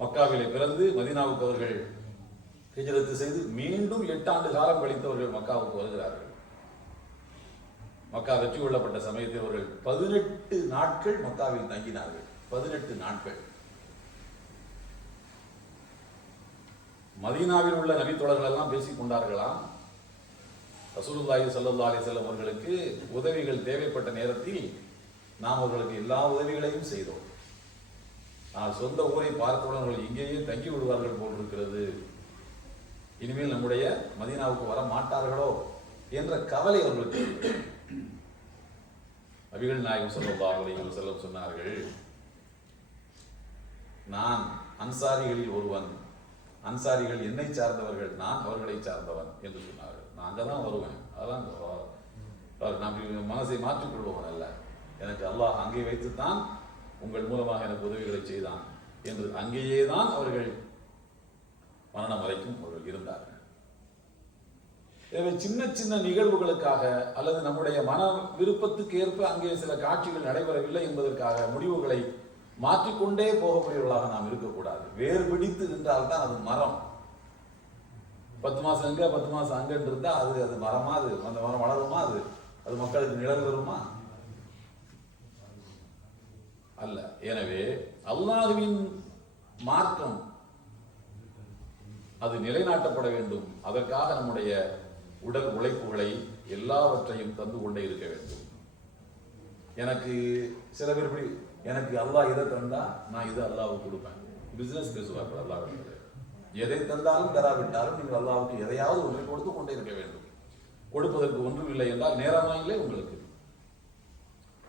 மக்காவிலே பிறந்து மதீனாவுக்கு அவர்கள் ஹிஜ்ரத் செய்து மீண்டும் 8 ஆண்டு காலம் கழித்தவர்கள் மக்காவுக்கு வருகிறார்கள். மக்கா வெற்றி கொள்ளப்பட்ட சமயத்தில் அவர்கள் 18 நாட்கள் மக்காவில் தங்கினார்கள். 18 நாட்கள். மதீனாவில் உள்ள நபி தோழர்கள் எல்லாம் பேசிக் கொண்டார்களாம், ரசூலுல்லாஹி ஸல்லல்லாஹு அலைஹி வஸல்லம் அவர்களுக்கு உதவிகள் தேவைப்பட்ட நேரத்தில் நாம் அவர்களுக்கு எல்லா உதவிகளையும் செய்தோம். ஆனால் சொந்த ஊரை பார்த்தவுடன் அவர்கள் இங்கேயே தங்கி விடுவார்கள் போன்றிருக்கிறது, இனிமேல் நம்முடைய மதீனாவுக்கு வர மாட்டார்களோ என்ற கவலை அவர்களுக்கு. நபிகள் நாயகம் ஸல்லல்லாஹு அலைஹி வஸல்லம் சொன்னார்கள், நான் அன்சாரிகளில் ஒருவன், அன்சாரிகள் என்னை சார்ந்தவர்கள், நான் அவர்களை சார்ந்தவன் என்று சொன்னார்கள். நான் அங்கதான் வருவேன், அதெல்லாம் நான் மனசை மாற்றிக் கொள்பவன் அல்ல. எனக்கு அல்லாஹ் அங்கே வைத்துத்தான் உங்கள் மூலமாக எனக்கு உதவிகளை செய்தான் என்று அங்கேயே தான் அவர்கள் மரணம் வரைக்கும் அவர்கள் இருந்தார்கள். சின்ன சின்ன நிகழ்வுகளுக்காக அல்லது நம்முடைய மன விருப்பத்துக்கு ஏற்ப அங்கே சில காட்சிகள் நடைபெறவில்லை என்பதற்காக முடிவுகளை மாற்றிக்கொண்டே போகக்கூடியவர்களாக நாம் இருக்கக்கூடாது. வேறு பிடித்து நின்றால் தான் அது மரம். 10 மாசம் அங்க 10 மாசம் அங்கன்னு இருந்தா அது மரமா? அது அந்த மரம் வளருமா? அது மக்களுக்கு நிழல் வருமா? அல்ல. எனவே அல்லாஹ்வின் மார்க்கம் அது நிலைநாட்டப்பட வேண்டும். அதற்காக நம்முடைய உடல் உழைப்புகளை எல்லாவற்றையும் தந்து கொண்டே இருக்க வேண்டும். எனக்கு சில பேர் இப்படி, எனக்கு அல்லாஹ் இதை தந்தா நான் இதை அல்லாஹ்வுக்கு கொடுப்பேன், பிசினஸ் பேசுவார்கள். அல்லாஹ் எதை தந்தாலும் தராவிட்டாலும் நீங்கள் அல்லாஹ்வுக்கு எதையாவது ஒன்றை கொடுத்து கொண்டே இருக்க வேண்டும். கொடுப்பதற்கு ஒன்றும் இல்லை என்றால் நேரமாயிலே உங்களுக்கு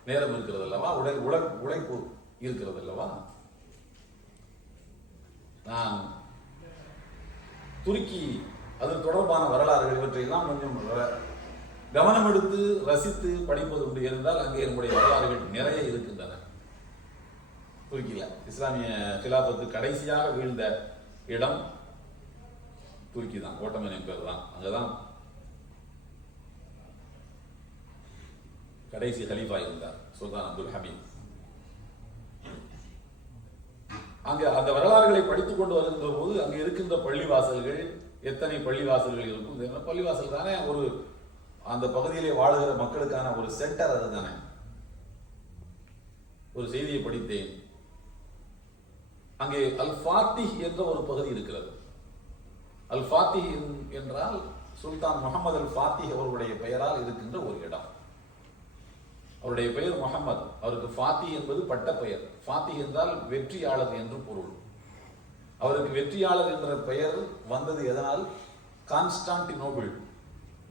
நேரம் இருக்கிறது அல்லவா, உழைப்பு இருக்கிறது அல்லவா. நான் துருக்கி அது தொடர்பான வரலாறுகள் இவற்றையெல்லாம் கொஞ்சம் கவனம் எடுத்து ரசித்து படிப்பது உண்டு. என்றால் அங்கே நம்முடைய வரலாறுகள் நிறைய இருக்கின்றன. துருக்கியில் இஸ்லாமிய கிலாபத்து கடைசியாக வீழ்ந்த இடம் துருக்கி தான், ஓட்டமன் என்பது தான். அங்கதான் கடைசி கலீஃபா இருந்தார் சுல்தான் அப்துல் ஹமீத். அங்கே அந்த வரலாறுகளை படித்துக் கொண்டு வருகின்ற போது அங்கே இருக்கின்ற பள்ளிவாசல்கள், எத்தனை பள்ளிவாசல்கள் இருக்கும், பள்ளிவாசல் தானே ஒரு அந்த பகுதியிலே வாழுகிற மக்களுக்கான ஒரு சென்டர். அது தானே. ஒரு செய்தியை படித்தேன், அங்கே அல் ஃபாத்திஹ் என்ற ஒரு பகுதி இருக்கிறது. அல் ஃபாத்திஹ் என்றால் சுல்தான் முகமது அல் ஃபாத்திஹ் அவர்களுடைய பெயரால் இருக்கின்ற ஒரு இடம். அவருடைய பெயர் முகமது, அவருக்கு ஃபாத்திஹ் என்பது பட்ட பெயர். ஃபாத்திஹ் என்றால் வெற்றியாளர் என்று பொருள். அவருக்கு வெற்றியாளர் என்ற பெயர் வந்தது எதனால்? Constantinople,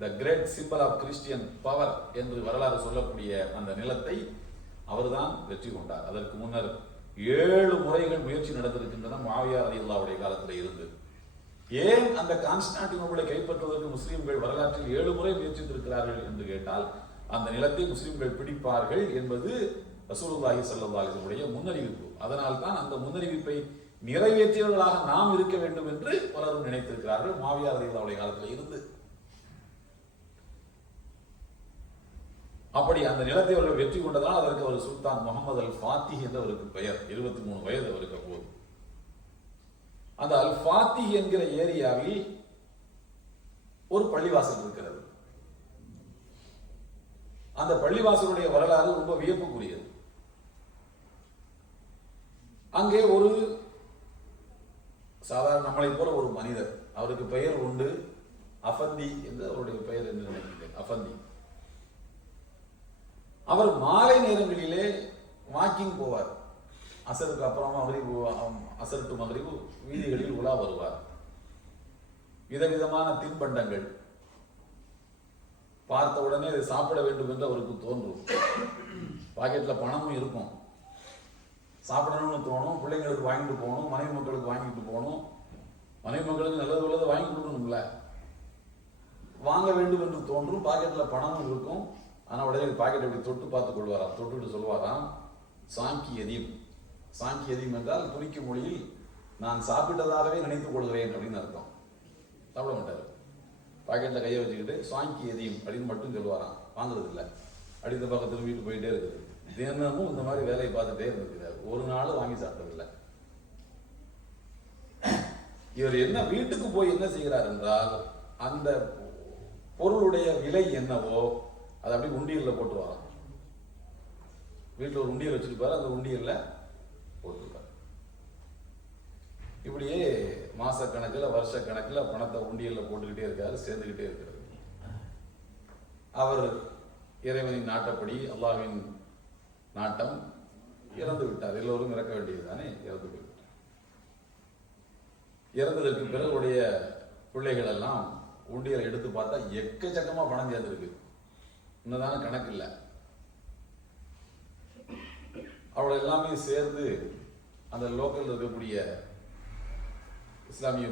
the great symbol of Christian power என்று வரலாறு சொல்லக்கூடிய அந்த நிலத்தை அவர்தான் வெற்றி கொண்டார். அதற்கு முன்னர் 7 முறைகள் முயற்சி நடந்திருக்கின்றன முஆவியா ரலியல்லாஹுடைய காலத்தில் இருந்து. ஏன் அந்த கான்ஸ்டான்டினோபிளை கைப்பற்றுவதற்கு முஸ்லிம்கள் வரலாற்றில் 7 முறை முயற்சித்திருக்கிறார்கள் என்று கேட்டால், அந்த நிலத்தை முஸ்லிம்கள் பிடிப்பார்கள் என்பது ரசூலுல்லாஹி ஸல்லல்லாஹு அலைஹி வஸல்லம் முன்னறிவிப்பு. அதனால் தான் அந்த முன்னறிவிப்பை நிறைவேற்றியவர்களாக நாம் இருக்க வேண்டும் என்று பலரும் நினைத்திருக்கிறார்கள் முஆவியா ரலியல்லாஹுடைய காலத்தில் இருந்து. அப்படி அந்த நிலத்தை அவர்கள் வெற்றி கொண்டதால் அதற்கு அவர் சுல்தான் முகமது அல் ஃபாத்திஹ் என்று அவருக்கு பெயர். 23 வயது அவருக்கு போது. அந்த அல் ஃபாத்திஹ் என்கிற ஏரியாவில் ஒரு பள்ளிவாசல் இருக்கிறது. அந்த பள்ளிவாசலுடைய வரலாறு ரொம்ப வியப்புக்குரியது. அங்கே ஒரு சாதாரண நம்மளை போல ஒரு மனிதர், அவருக்கு பெயர் உண்டு, அஃபந்தி என்று அவருடைய பெயர் என்று நினைக்கிறேன், அஃபந்தி. அவர் மாலை நேரங்களிலே வாக்கிங் போவார். அசருக்கு அப்புறமா அசர் டு மக்ரிப் வீதிகளில் உலா வருவார். விதவிதமான தின்பண்டங்கள் பார்த்த உடனே இதை சாப்பிட வேண்டும் என்று அவருக்கு தோன்றும். பாக்கெட்ல பணமும் இருக்கும், சாப்பிடணும்னு தோணும். பிள்ளைங்களுக்கு வாங்கிட்டு போகணும், மனைவி மக்களுக்கு வாங்கிட்டு போகணும். மனைவி மக்களுக்கு நல்லது உள்ளது வாங்கி கொடுக்கணும்ல, வாங்க வேண்டும் என்று தோன்றும். பாக்கெட்ல பணமும் இருக்கும். ஆனால் உடனே பாக்கெட் எப்படி தொட்டு பார்த்து கொள்வாராம். தொட்டுட்டு சொல்வாராம், சாங்கியதீம். சாங்கியதீம் என்றால் துருக்கி மொழியில் நான் சாப்பிட்டதாகவே நினைத்துக் கொள்கிறேன் அப்படின்னு அர்த்தம். சாப்பிட மாட்டார். பாக்கெட்ல கையை வச்சுக்கிட்டு சாங்கியதீம் அப்படின்னு மட்டும் சொல்லுவாராம், வாங்குறது இல்லை. அடுத்த பக்கம் திரும்பிட்டு போயிட்டே இருக்குது. தினமும் இந்த மாதிரி வேலையை பார்த்துட்டே இருந்திருக்கிறார். ஒரு நாள் வாங்கி சாப்பிட்டதில்லை. இவர் என்ன வீட்டுக்கு போய் என்ன செய்கிறார் என்றால், அந்த பொருளுடைய விலை என்னவோ அதை அப்படி உண்டியல்ல போட்டு வரோம். வீட்டில் ஒரு உண்டியல் வச்சிருப்பாரு, அந்த உண்டியல்ல போட்டுருப்பாரு. இப்படியே மாச கணக்கில் வருஷ கணக்கில் பணத்தை உண்டியல்ல போட்டுக்கிட்டே இருக்காரு, சேர்ந்துக்கிட்டே இருக்கிறது. அவர் இறைவனின் நாட்டப்படி, அல்லாஹ்வின் நாட்டம், இறந்து விட்டார். எல்லோரும் இறக்க வேண்டியது தானே, இறந்து போய்விட்டார். இறந்ததற்கு பிறகு உடைய பிள்ளைகள் எல்லாம் உண்டியலை எடுத்து பார்த்தா எக்கச்சக்கமா பணம் சேர்ந்துருக்கு. இன்னதான கணக்கு இல்லை. அவளை எல்லாமே சேர்ந்து அந்த லோக்கல் இருக்கக்கூடிய இஸ்லாமிய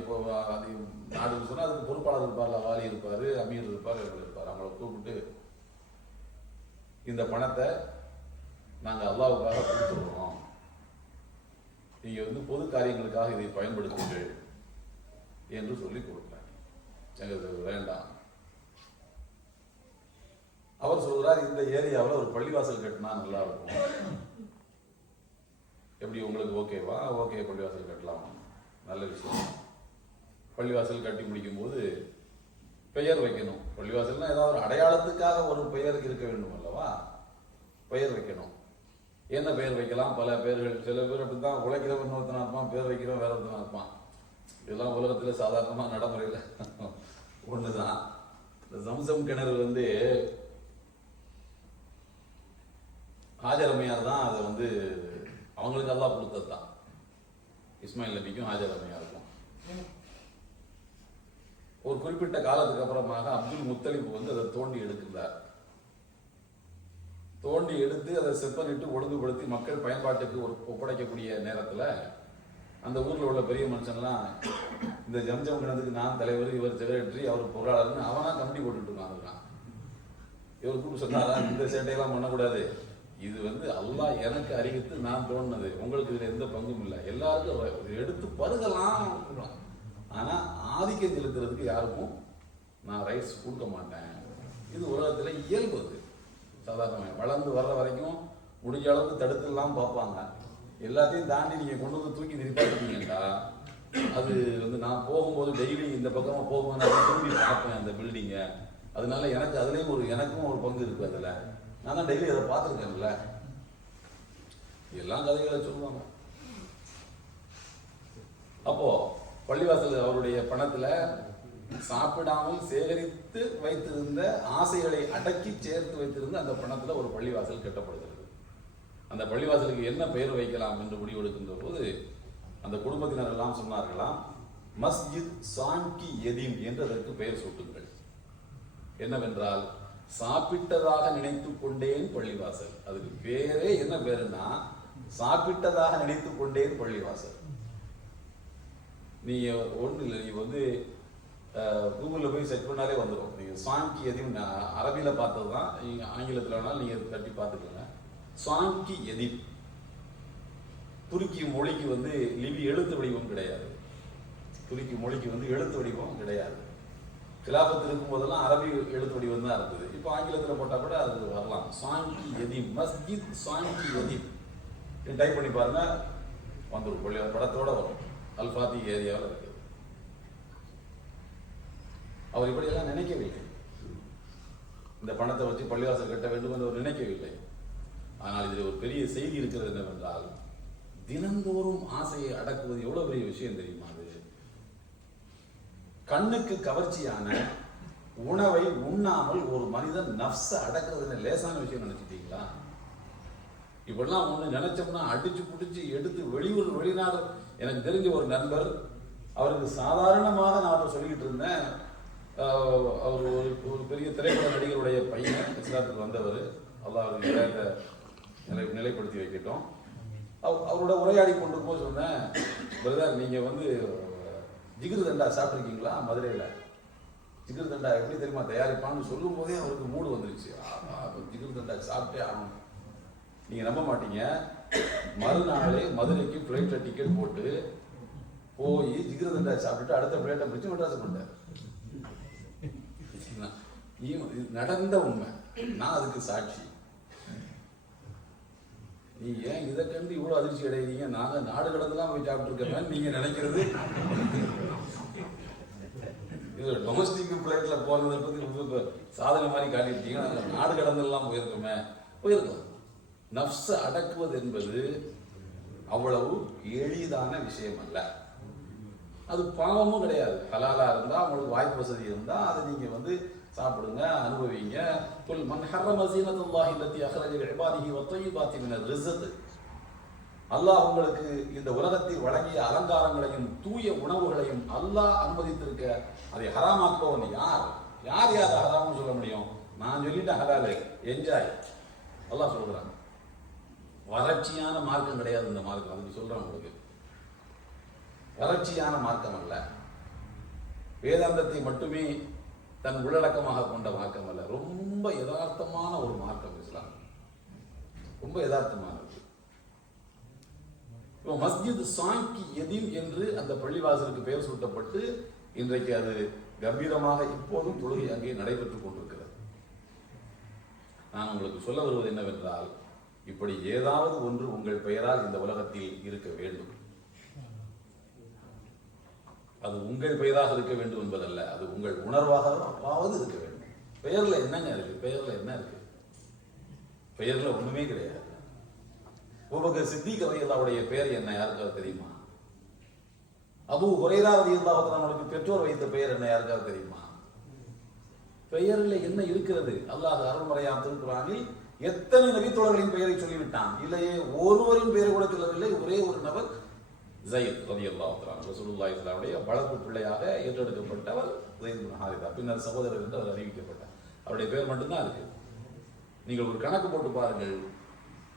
நாடுன்னு சொன்னா அதுக்கு பொறுப்பாளர் இருப்பார்ல, வாலி இருப்பாரு, அமீர் இருப்பார், இவர்கள் இருப்பார். அவங்கள கூப்பிட்டு இந்த பணத்தை நாங்கள் அல்லாஹ்வுக்காக கொடுத்துடுறோம், நீங்க பொது காரியங்களுக்காக இதை பயன்படுத்துங்கள் என்று சொல்லி கொடுத்தாங்க. எங்களுக்கு வேண்டாம். அவர் சொல்கிறார், இந்த ஏரியாவில் ஒரு பள்ளிவாசல் கட்டினா நல்லா இருக்கும். எப்படி உங்களுக்கு ஓகேவா? ஓகே, பள்ளிவாசல் கட்டலாம், நல்ல விஷயம். பள்ளிவாசல் கட்டி முடிக்கும் போது பெயர் வைக்கணும். பள்ளிவாசல்னா ஏதாவது ஒரு அடையாளத்துக்காக ஒரு பெயர் இருக்க வேண்டும் அல்லவா? பெயர் வைக்கணும். என்ன பெயர் வைக்கலாம்? பல பெயர்கள். சில பேர் அப்படித்தான், உழைக்கிறவன் ஒருத்தனா இருப்பான், பேர் வைக்கிறவன் வேற ஒருத்தனா இருப்பான். இதெல்லாம் உலகத்தில் சாதாரணமாக நடைமுறையில் ஒன்று தான். இந்த ஜம்சம் கிணறு வந்து ஹாஜர் தான் அதை வந்து அவங்களுக்கு அல்லாஹ் கொடுத்தது தான். இஸ்மாயில் நபிக்கும் ஹாஜர் அம்மையாருக்கும் ஒரு குறிப்பிட்ட காலத்துக்கு அப்புறமாக அப்துல் முத்தலிப் வந்து அதை தோண்டி எடுக்கிறார். தோண்டி எடுத்து அதை செப்பனிட்டு ஒழுங்குபடுத்தி மக்கள் பயன்பாட்டுக்கு ஒப்படைக்கக்கூடிய நேரத்தில் அந்த ஊரில் உள்ள பெரிய மனுஷன்லாம் இந்த ஜம்ஜம் கிணத்துக்கு நான் தலைவர், இவர் செக்ரட்டரி, அவர் பொருளாளர்னு அவனா கமிட்டி போட்டுட்டு இருக்கான். இவர் கூப்பிட்டு சொன்னாரா, இந்த சேட்டையெல்லாம் பண்ணக்கூடாது, இது வந்து அல்லாஹ் எனக்கு அறிவித்து நான் தோணுனது, உங்களுக்கு இதில் எந்த பங்கும் இல்லை, எல்லாருக்கும் எடுத்து பருகலாம், ஆனால் ஆதிக்கம் செலுத்துறதுக்கு யாருக்கும் நான் ரைட்ஸ் கொடுக்க மாட்டேன். இது உலகத்தில் இயல்பு. அது சாதாரணமாக வளர்ந்து வர்ற வரைக்கும் முடிஞ்ச அளவுக்கு தடுத்துலாம் பார்ப்பாங்க. எல்லாத்தையும் தாண்டி நீங்கள் கொண்டு வந்து தூக்கி நிற்பாட்டீங்கடா, அது வந்து நான் போகும்போது டெய்லி இந்த பக்கமாக போகும்போது நான் திரும்பி பார்ப்பேன் அந்த பில்டிங்கை, அதனால எனக்கு அதுலேயும் எனக்கும் ஒரு பங்கு இருக்குது. அதில் நான் தான் டெய்லி அதை பார்த்துருக்கேன்ல, எல்லாம் கதைகளை சொல்லுவாங்க. அப்போ பள்ளிவாசல் அவருடைய பணத்தில் சாப்பிடாமல் சேகரித்து வைத்திருந்த ஆசைகளை அடக்கி சேர்த்து வைத்திருந்த அந்த பணத்தில் ஒரு பள்ளிவாசல் கட்டப்படுகிறது. அந்த பள்ளிவாசலுக்கு என்ன பெயர் வைக்கலாம் என்று முடிவெடுக்கின்ற போது அந்த குடும்பத்தினர் எல்லாம் சொன்னார்களாம், மஸ்ஜித் சாங்கி எதீம் என்று அதற்கு பெயர் சூட்டுங்கள். என்னவென்றால் சாப்பிட்டதாக நினைத்து கொண்டேன் பள்ளிவாசல். அதுக்கு பேரே என்ன பேருன்னா சாப்பிட்டதாக நினைத்து கொண்டேன் பள்ளிவாசல். நீங்க ஒண்ணு இல்லை, நீங்க வந்து கூகுளில் போய் செக் பண்ணாலே வந்துடும். நீங்க சாங்கி எதீம் அரபியில பார்த்தது தான், நீங்க ஆங்கிலத்தில் வேணாலும் நீங்க தட்டி பார்த்துக்கோங்க. சாங்கி எதீம் துருக்கி மொழிக்கு வந்து லிபி எழுத்து வடிவம் கிடையாது. துருக்கி மொழிக்கு வந்து எழுத்து வடிவம் கிடையாது. கிலாபத்தில் இருக்கும் போதெல்லாம் அரபி எழுத்து வடிவம் தான் இருந்தது. இப்போ ஆங்கிலத்தில் போட்டால் கூட அது வரலாம். சாங்கி எதீம், மஸ்ஜித் சாங்கி எதீம் டைப் பண்ணி பாருங்க, வந்துடும். படத்தோட வரும். அல்பாத்தி ஏரியாவில் இருக்கு. அவர் இப்படியெல்லாம் நினைக்கவில்லை. இந்த பணத்தை வச்சு பள்ளிவாசல் கட்ட வேண்டும் என்று அவர் நினைக்கவில்லை. ஆனால் இதில் ஒரு பெரிய செய்தி இருக்கிறது என்னவென்றால், தினந்தோறும் ஆசையை அடக்குவது எவ்வளவு பெரிய விஷயம் தெரியுமா? அது கண்ணுக்கு கவர்ச்சியான உணவை உண்ணாமல் ஒரு மனிதன் நஃப்ஸ அடக்குறதுன்னு லேசான விஷயம் நினைச்சிட்டீங்களா? இப்படிலாம் ஒன்று நினைச்சோம்னா அடிச்சு பிடிச்சி எடுத்து வெளிநாடு. எனக்கு தெரிஞ்ச ஒரு நண்பர், அவருக்கு சாதாரணமாக நான் அவரை சொல்லிக்கிட்டு இருந்தேன், அவர் ஒரு பெரிய திரைப்பட நடிகருடைய பையன், இஸ்லாத்துக்கு வந்தவர், அல்லாஹ் அவருக்கு நிலைப்படுத்தி வைக்கட்டும். அவரோட உரையாடி கொண்டு போது சொன்னேன், பிரதர் நீங்கள் வந்து ஜிகிர் தண்டா சாப்பிட்ருக்கீங்களா? மதுரையில் ஜிகிர் தண்டா எப்படி தெரியுமா தயாரிப்பான்னு சொல்லும் போதே அவருக்கு மூடு வந்துருச்சு. ஜிகிர் தண்டா சாப்பிட்டே ஆகணும். நீங்கள் நம்ப மாட்டீங்க, மறுநாளே மதுரைக்கு ஃப்ளைட்டில் டிக்கெட் போட்டு போய் ஜிகிர் தண்டா சாப்பிட்டுட்டு அடுத்த ஃப்ளைட்டை பிடிச்சி மெட்ராஸ் பண்ணார். நடந்த உண்மை, நான் அதுக்கு சாட்சி. நீ ஏன் இதை கண்டு இவ்வளவு அதிர்ச்சி அடைகிறீங்க? நாங்க நாடு கடந்தெல்லாம் போய் சாப்பிட்டுருக்கேன் நீங்க நினைக்கிறது. இது டொமஸ்டிக் பிளைட்ல போறதை பத்தி சாதனை மாதிரி காட்டிட்டீங்க. நாங்கள் நாடு கடந்தெல்லாம் போயிருக்கோம். நஃப்ஸ அடக்குவது என்பது அவ்வளவு எளிதான விஷயம் அல்ல. அது பாவமும் கிடையாது. ஹலாலா இருந்தா, உங்களுக்கு வாய்ப்பு வசதி இருந்தா அதை நீங்க வந்து சாப்பிடுங்க, அனுபவிங்க. குல் மன் ஹர்ரம ஸீனத்துல்லாஹி அல்லதி அக்ரஜ லிஇபாதிஹி வத்தய்யிபாத்தி மினர் ரிஸ்க். அல்லாஹ் உங்களுக்கு இந்த உலகத்தில் வழங்கிய அலங்காரங்களையும் தூய உணவுகளையும் அல்லாஹ் அனுமதித்திருக்க அதை ஹராமாக்குபவன் யார்? யார் யார் ஹராம்னு சொல்ல முடியும்? நான் சொல்லிட்டேன் ஹலாலு, என்ஜாய். அல்லாஹ் சொல்றான். வறட்சியான மார்க்கம் கிடையாது இந்த மார்க்கம். அதுக்கு சொல்றேன் உங்களுக்கு, வறட்சியான மார்க்கம் அல்ல. வேதாந்தத்தை மட்டுமே தன் உள்ளடக்கமாக கொண்ட மார்க்கம் அல்ல. ரொம்ப யதார்த்தமான ஒரு மார்க்கம் இஸ்லாம். ரொம்ப யதார்த்தமானது. இப்போ மஸ்ஜித் சாங்கி எதீம் என்று அந்த பள்ளிவாசலுக்கு பெயர் சூட்டப்பட்டு இன்றைக்கு அது கம்பீரமாக இப்போதும் தொழுகை அங்கே நடைபெற்றுக் கொண்டிருக்கிறது. நான் உங்களுக்கு சொல்ல வருவது என்னவென்றால், இப்படி ஏதாவது ஒன்று உங்கள் பெயரால் இந்த உலகத்தில் இருக்க வேண்டும். அது உங்கள் பெயராக இருக்க வேண்டும் என்பதல்ல, அது உங்கள் உணர்வாகவாவது இருக்க வேண்டும். பெயர்ல என்னங்க இருக்கு? பெயர்ல என்ன இருக்கு? பெயர்ல ஒண்ணுமே கிடையாது. அபூபக்கர் சித்திக் ரலியல்லாஹு அன்ஹுடைய பெயர் என்ன? யாருக்காவது தெரியுமா? அபூ ஹுரைரா ரலியல்லாஹு தஆலா அவர்களுக்கு பெற்றோர் வைத்த பெயர் என்ன, யாருக்காவது தெரியுமா? பெயரில் என்ன இருக்கிறது? அல்லாஹ் அருள்மறையாம் திருக்குர்ஆனில் எத்தனை நபித்தோழர்களின் பெயரை சொல்லிவிட்டான். இல்லையே, ஒருவரின் பெயரை கூட சொல்லவில்லை. ஒரே ஒரு நபர் ஸைத் ரலியல்லாஹு தஆலா ரசூலுல்லாஹி ஸல்லல்லாஹு அலைஹி வஸல்லம் வளர்ப்பு பிள்ளையாக ஏற்றெடுக்கப்பட்டவர் ஸைத் இப்னு ஹாரிஸா. பின்னர் சகோதரர் என்று அவர் அறிவிக்கப்பட்டார். அவருடைய பெயர் மட்டும்தான் இருக்கு. நீங்கள் ஒரு கணக்கு போட்டு பாருங்கள்.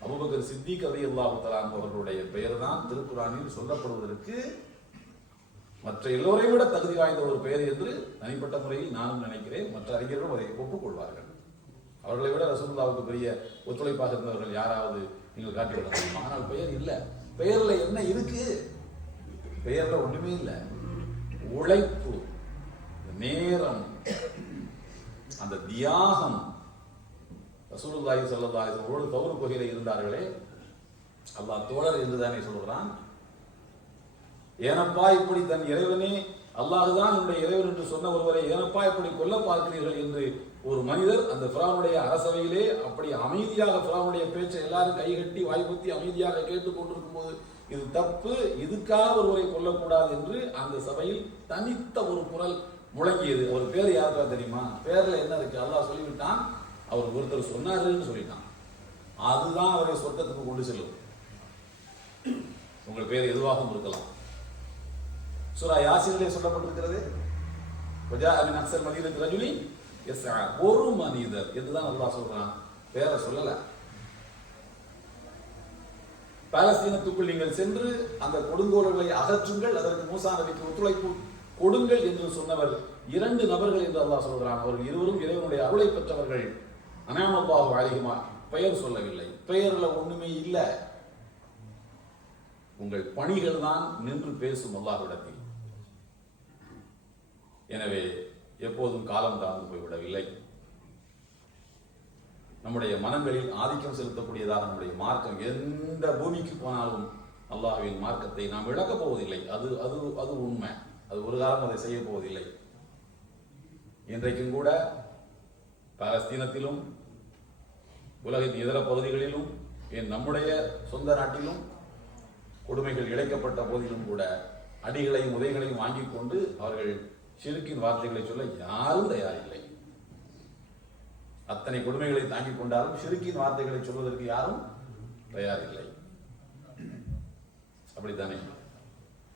அபூபக்கர் சித்திக் ரலியல்லாஹு தஆலா அவர்களுடைய பெயர் தான் திருக்குர்ஆனில் சொல்லப்படுவதற்கு மற்ற எல்லோரையும் விட தகுதி வாய்ந்த ஒரு பெயர் என்று தனிப்பட்ட முறையில் நானும் நினைக்கிறேன். மற்ற அறிஞர்களும் அதை ஒப்புக்கொள்வார்கள். அவர்களை விட ரசூலுல்லாஹ்வுக்கு பெரிய ஒத்துழைப்பாக இருந்தவர்கள் யாராவது நீங்கள் காட்டிவிட முடியுமா? ஆனால் பெயர் இல்லை. பெயர்ல என்ன இருக்கு? பெயர்ல ஒண்ணுமே இல்லை. உழைப்பு, நேரம், அந்த தியாகம். ரசூலுல்லாஹி ஸல்லல்லாஹு அலைஹி வஸல்லம் தௌர் குகையில இருந்தார்களே, அல்லாஹ் தோழர் என்று தானே சொல்கிறான். ஏனப்பா இப்படி தன் இறைவனே அல்லாஹுதான் என்னுடைய இறைவன் என்று சொன்ன ஒருவரை ஏனப்பா இப்படி கொல்ல பார்க்கிறீர்கள் என்று ஒரு மனிதர் அந்த ஃபிரௌனுடைய அரசவையிலே அப்படி அமைதியாக ஃபிரௌனுடைய பேச்சை எல்லாரும் கைகட்டி வாய்ப்புத்தி அமைதியாக கேட்டுக் கொண்டிருக்கும் போது, இது தப்பு, இதுக்காக ஒருவரை கொல்லக்கூடாது என்று அந்த சபையில் தனித்த ஒரு குரல் முழங்கியது. அவர் பேர் யாருக்கா தெரியுமா? பேர்ல என்ன இருக்கு? அல்லாஹ் சொல்லிவிட்டான், அவர் ஒருத்தர் சொன்னாருன்னு சொல்லிட்டான். அதுதான் அவரை சொர்க்கத்துக்கு கொண்டு செல்லும். உங்கள் பேர் எதுவாகவும் இருக்கலாம். சூரா யாசீனிலே சொல்லப்பட்டிருக்கிறது, வஜாஅ மின் அக்ஸல் மதீனத்தி ரஜுலி யஸ்ஆ, ஒரு மனிதர் என்றுதான் அல்லாஹ் சொல்றான், பேரை சொல்லல. பாலஸ்தீனத்துக்குள் நீங்கள் சென்று அந்த கொடுங்கோல்களை அகற்றுங்கள், அதற்கு மூசா நபிக்கு ஒத்துழைப்பு கொடுங்கள் என்று சொன்னவர் 2 நபர்கள் என்று அல்லாஹ் சொல்கிறான். அவர்கள் இருவரும் இறைவனுடைய அருளை பெற்றவர்கள். அன்அமல்லாஹு அலைஹிமா, பெயர் சொல்லவில்லை. பெயர்ல ஒண்ணுமே இல்லை. உங்கள் பணிகள் தான் நின்று பேசும் அல்லாஹ்விடத்தில். எனவே எப்போதும் காலம் தாழ்ந்து போய்விடவில்லை. நம்முடைய மனங்களில் ஆதிக்கம் செலுத்தக்கூடியதாக நம்முடைய மார்க்கம் எந்த பூமிக்கு போனாலும் அல்லாஹ்வின் மார்க்கத்தை நாம் இழக்கப் போவதில்லை. அது அது அது உண்மை. அது ஒரு காலம் அதை செய்ய போவதில்லை. இன்றைக்கும் கூட பாலஸ்தீனத்திலும் உலகின் இதர பகுதிகளிலும் நம்முடைய சொந்த நாட்டிலும் கொடுமைகள் இழைக்கப்பட்ட போதிலும் கூட அடிகளையும் உதைகளையும் வாங்கிக் கொண்டு அவர்கள் ஷிர்கின் வார்த்தைகளை சொல்ல யாரும் தயாரில்லை. அத்தனை கொடுமைகளை தாங்கிக் கொண்டாலும் ஷிர்கின் வார்த்தைகளை சொல்வதற்கு யாரும் தயாரில்லை. அப்படித்தானே?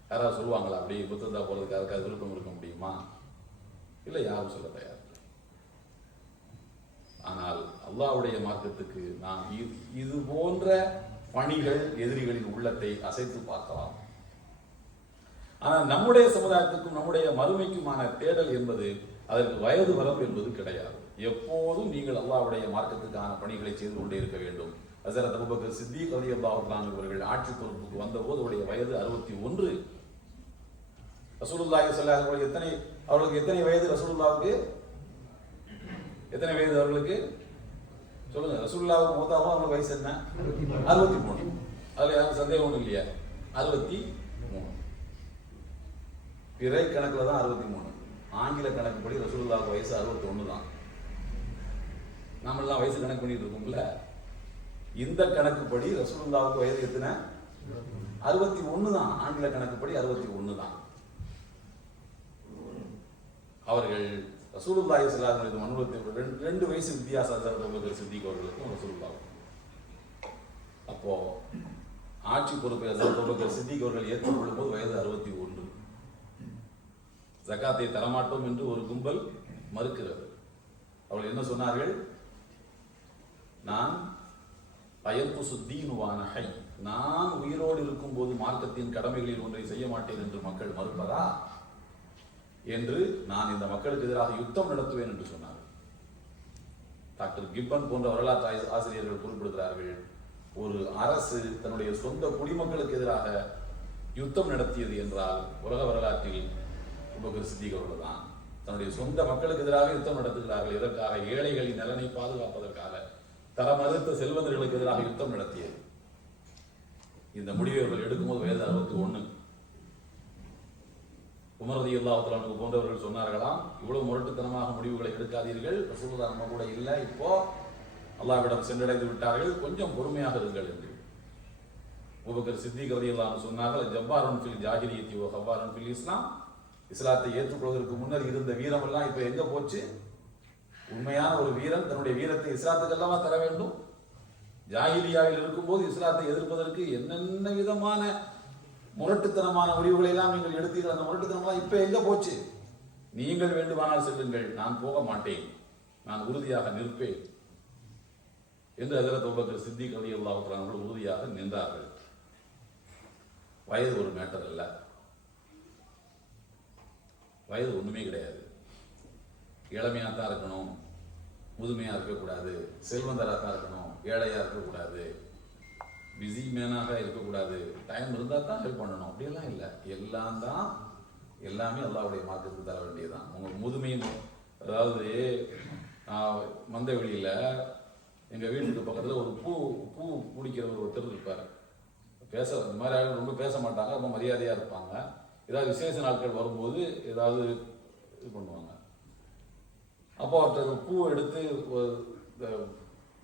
யாராவது சொல்லுவாங்களா? அப்படி புத்தகத்தா போறதுக்கு அதுக்கு விருப்பம் இருக்க முடியுமா? இல்லை, யாரும் சொல்ல தயார். ஆனால் அல்லாஹ்வுடைய மார்க்கத்துக்கு நாம் இது போன்ற பணிகள் எதிரிகளின் உள்ளத்தை அசைத்து பார்க்கலாம். ஆனால் நம்முடைய சமுதாயத்துக்கும் நம்முடைய மறுமைக்குமான தேடல் என்பது, அதற்கு வயது வரம்பு என்பது கிடையாது. எப்போதும் நீங்கள் அல்லாஹ்வுடைய மார்க்கத்துக்கான பணிகளை செய்து கொண்டே இருக்க வேண்டும். ஹஸரத் அபூபக்கர் சித்திக் ரலியல்லாஹு தஆலா அவர்கள் ஆட்சி பொறுப்புக்கு வந்தபோது அவருடைய வயது 61. ரசூலுல்லாஹி ஸல்லல்லாஹு அலைஹி வஸல்லம் அவர்களுக்கு எத்தனை வயது? ரசூலுல்லாஹ்வுக்கு எத்தனை வயது? அவர்களுக்கு சொல்லுங்க. ரசூலுல்லாஹ்வுக்கு மொத்தமா அவங்களுக்கு வயசு என்ன? 63. அதுல யாரும் சந்தேகம் ஒன்றும் இல்லையா? 63. பிறை கணக்குல தான் 63. ஆங்கில கணக்குப்படி ரசூலுல்லாஹ்வுக்கு வயசு 61 தான். நாமெல்லாம் வயசு கணக்கு பண்ணிட்டு இருக்கோம்ல. இந்த கணக்குப்படி ரசூலுல்லாஹ்வுக்கு வயது எத்தனை? 61 தான். ஆங்கில கணக்குப்படி 61 தான். அவர்கள் ரசூலுல்லாஹி ஸல்லல்லாஹு அலைஹி வஸல்லம் 2 வயசு வித்தியாசம் அபூபக்கர் சித்திக் அவர்களுக்கும் ரசூலுல்லாஹ்வுக்கும். அப்போ ஆட்சி பொறுப்பை அபூபக்கர் சித்திக் அவர்கள் ஏற்றுக்கொள்ளும் போது வயது 61. ஜகாத்தை தரமாட்டோம் என்று ஒரு கும்பல் மறுக்கிறது. அவர்கள் என்ன சொன்னார்கள்? நான் பயத்து சுத்தீனுவான ஹை, நான் உயிரோடு இருக்கும் போது மார்க்கத்தின் கடமைகளில் ஒன்றை செய்ய மாட்டேன் என்று மக்கள் மறுப்பதா என்று நான் இந்த மக்களுக்கு எதிராக யுத்தம் நடத்துவேன் என்று சொன்னார்கள். டாக்டர் கிப்பன் போன்ற வரலாற்று ஆசிரியர்கள் குறிப்பிடுகிறார்கள், ஒரு அரசு தன்னுடைய சொந்த குடிமக்களுக்கு எதிராக யுத்தம் நடத்தியது என்றால் உலக வரலாற்றில் அபூபக்கர் சித்திக் அவர்கள் தான். தன்னுடைய சொந்த மக்களுக்கு எதிராக யுத்தம் நடத்துகிறார்கள். இதற்காக ஏழைகளின் நலனை பாதுகாப்பதற்காக, தரமறுத்த செல்வந்தர்களுக்கு எதிராக யுத்தம் நடத்தியது. இந்த முடிவை அவர்கள் எடுக்கும்போது வயது 61. உமர் ரலியல்லாஹு தஆலா அன்ஹு போன்றவர்கள் சொன்னார்களாம், இவ்வளவு முரட்டுத்தனமாக முடிவுகளை எடுக்காதீர்கள், ரசூலுல்லாஹ் நம்ம கூட இல்லை, இப்போ அல்லாஹ்விடம் சென்றடைந்து விட்டார்கள், கொஞ்சம் பொறுமையாக இருங்கள் என்று. அபூபக்கர் சித்திக் ரலியல்லாஹு அன்ஹு சொன்னார்கள், ஜப்பாருன் ஃபில் ஜாஹிலியத்தி வ ஹவ்வாருன் ஃபில் இஸ்லாம். இஸ்லாத்தை ஏற்றுக்கொள்வதற்கு முன்னர் இருந்த வீரமெல்லாம் இப்போ எங்க போச்சு? உண்மையான ஒரு வீரன் தன்னுடைய வீரத்தை இஸ்லாத்துக்கு அல்லவா தர வேண்டும். ஜாஹிலியாவில் இருக்கும்போது இஸ்லாத்தை எதிர்ப்பதற்கு என்னென்ன விதமான முரட்டுத்தனமான முடிவுகளை எல்லாம் நீங்கள் எடுத்தீர்கள். அந்த முரட்டுத்தனம்லாம் இப்ப எங்க போச்சு? நீங்கள் வேண்டுமானால் செல்லுங்கள், நான் போக மாட்டேன், நான் உறுதியாக நிற்பேன் என்று ஹஜ்ரத் அபூபக்கர் சித்திக் ரலியல்லாஹு அன்ஹு அவர்கள் உறுதியாக நின்றார்கள். வயது ஒரு மேட்டர் அல்ல, வயது ஒண்ணுமே கிடையாது. இளமையாக தான் இருக்கணும், முதுமையாக இருக்கக்கூடாது, செல்வந்தராக தான் இருக்கணும், ஏழையாக இருக்கக்கூடாது, பிஸி மேனாக இருக்கக்கூடாது, டைம் இருந்தால் தான் ஹெல்ப் பண்ணணும், அப்படியெல்லாம் இல்லை. எல்லாம் தான், எல்லாமே அல்லாஹ்வுடைய மார்க்கத்துக்கு தர வேண்டியதுதான். உங்கள் முதுமையும், அதாவது மந்த வெளியில் எங்கள் வீட்டுக்கு பக்கத்தில் ஒரு பூ பிடிக்கிற ஒருத்தர் இருப்பார். இந்த மாதிரி ஆளுங்க ரொம்ப பேச மாட்டாங்க, ரொம்ப மரியாதையாக இருப்பாங்க. ஏதாவது விசேஷ நாட்கள் வரும்போது ஏதாவது இது பண்ணுவாங்க. அப்போ ஒருத்தர் பூவை எடுத்து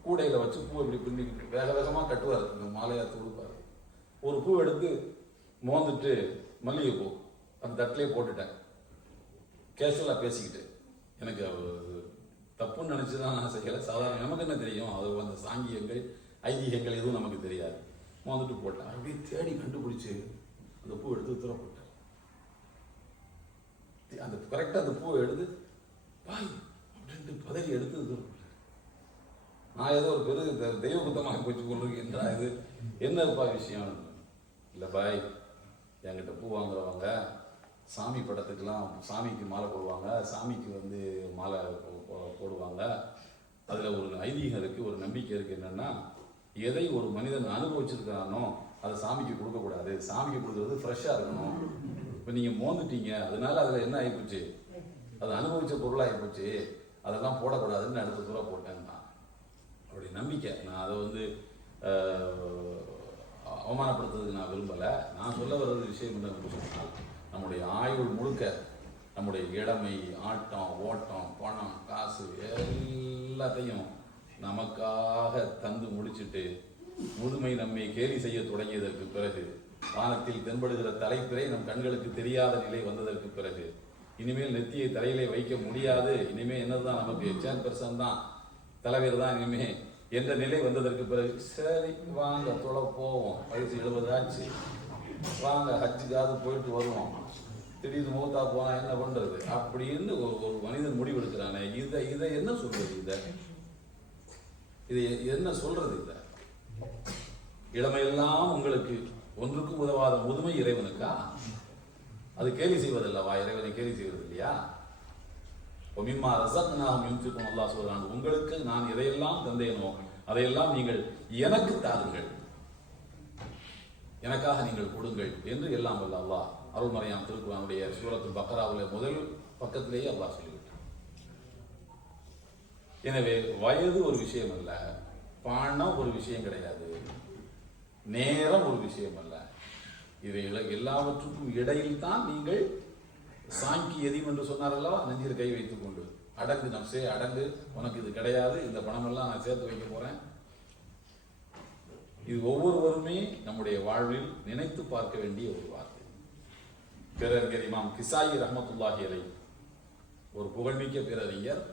கூடையில் வச்சு பூவை இப்படி பின்னி வேக வேகமாக கட்டுவார், இந்த மாலையாத்து கொடுப்பார். ஒரு பூ எடுத்து மோந்துட்டு மல்லிகைப்பூ அந்த தட்டிலே போட்டுட்டேன். கேஷுவலாக பேசிக்கிட்டு, எனக்கு தப்புன்னு நினச்சி தான் நான் செய்யலை. சாதாரண நமக்கு என்ன தெரியும், அது அந்த சாங்கியங்கள் ஐதீகங்கள் எதுவும் நமக்கு தெரியாது. மோந்துட்டு போட்டேன். அப்படியே தேடி கண்டுபிடிச்சி அந்த பூ எடுத்து தூர போட்டேன். அந்த கரெக்டாக அந்த பூவை எடுத்து பாய் அப்படின்ட்டு பதறி எடுத்து தூர போட்டேன். நான் ஏதோ ஒரு பெரு தெய்வ குத்தமாக போச்சு கொண்டிருக்கேன்றா, இது என்னப்பா விஷயம்? இல்லை பாய், என்கிட்ட பூ வாங்குறவங்க சாமி படத்துக்கெல்லாம் சாமிக்கு மாலை போடுவாங்க, சாமிக்கு வந்து மாலை போடுவாங்க. அதில் ஒரு ஐதீகம் இருக்குது, ஒரு நம்பிக்கை இருக்குது. என்னென்னா, எதை ஒரு மனிதன் அனுபவிச்சிருக்கானோ அதை சாமிக்கு கொடுக்கக்கூடாது, சாமிக்கு கொடுக்குறது ஃப்ரெஷ்ஷாக இருக்கணும். இப்போ நீங்கள் மோந்துட்டீங்க, அதனால அதில் என்ன ஆகிப்போச்சு, அது அனுபவித்த பொருளாக ஆகிப்போச்சு, அதெல்லாம் போடக்கூடாதுன்னு அடுத்த தூரம் போட்டேன்னா அவருடைய நம்பிக்கை. நான் அதை வந்து அவமானப்படுத்துறதுக்கு நான் விரும்பலை. நான் சொல்ல வர்றது விஷயம் என்னன்னு சொன்னால், நம்முடைய ஆயுள் முழுக்க நம்முடைய இளமை, ஆட்டம், ஓட்டம், பணம், காசு எல்லாத்தையும் நமக்காக தந்து முடிச்சுட்டு முதுமை நம்மை கேலி செய்ய தொடங்கியதற்கு பிறகு, வானத்தில் தென்படுகிற தலைப்பிறை நம் கண்களுக்கு தெரியாத நிலை வந்ததற்கு பிறகு, இனிமேல் நெத்தியை தலையிலே வைக்க முடியாது, இனிமேல் என்னதுதான் நமக்கு சேர்பர்சன் தான், தலைவர் தான் இனிமே என்ற நிலை வந்ததற்கு பிறகு, சரி வாங்க தொலை போவோம், வயசு 70 ஆச்சு, வாங்க ஹஜ்ஜுக்காவது போயிட்டு வருவோம், திடீர்னு மூத்தா போனா என்ன பண்றது அப்படின்னு ஒரு மனிதன் முடிவெடுக்கிறானே, இதை என்ன சொல்றது? இதை என்ன சொல்றது? இளமையெல்லாம் உங்களுக்கு ஒன்றுக்கும் உதவாத முதுமை இறைவனுக்கா? அது கேலி செய்வதல்லவா? இறைவனை கேலி செய்வது இல்லையா? ஒமிம்மா ரஸக்னாஹும் யுன்ஃபிகூன், அல்லாஹ் சொல்றான், உங்களுக்கு நான் எதையெல்லாம் தந்தேனோ அதையெல்லாம் நீங்கள் எனக்கு தாருங்கள், எனக்காக நீங்கள் கொடுங்கள் என்று எல்லாம் வல்ல அல்லாஹ் அருள்மறையாம் திருக்குர்ஆனுடைய சூரத்துல் பக்ராவுல முதல் பக்கத்திலேயே அல்லாஹ் சொல்லிவிட்டார். எனவே வயது ஒரு விஷயம் அல்ல, பணம் ஒரு விஷயம் கிடையாது, நேரம் ஒரு விஷயம் அல்ல. இவை எல்லாவற்றுக்கும் இடையில் தான் நீங்கள் சாங்கி எதிம் என்று சொன்னார் அல்லவா, நெஞ்சில் கை வைத்துக் கொண்டு அடங்கு நம்சே அடங்கு, உனக்கு இது கிடையாது, இந்த பணமெல்லாம் நான் சேர்த்து வைக்க போறேன். இது ஒவ்வொருவருமே நம்முடைய வாழ்வில் நினைத்து பார்க்க வேண்டிய ஒரு வார்த்தை. பேரறிஞர் இமாம் கிசாயி ரஹ்மத்துல்லாஹி அலைஹி, ஒரு புகழ்மிக்க பேரறிஞர்.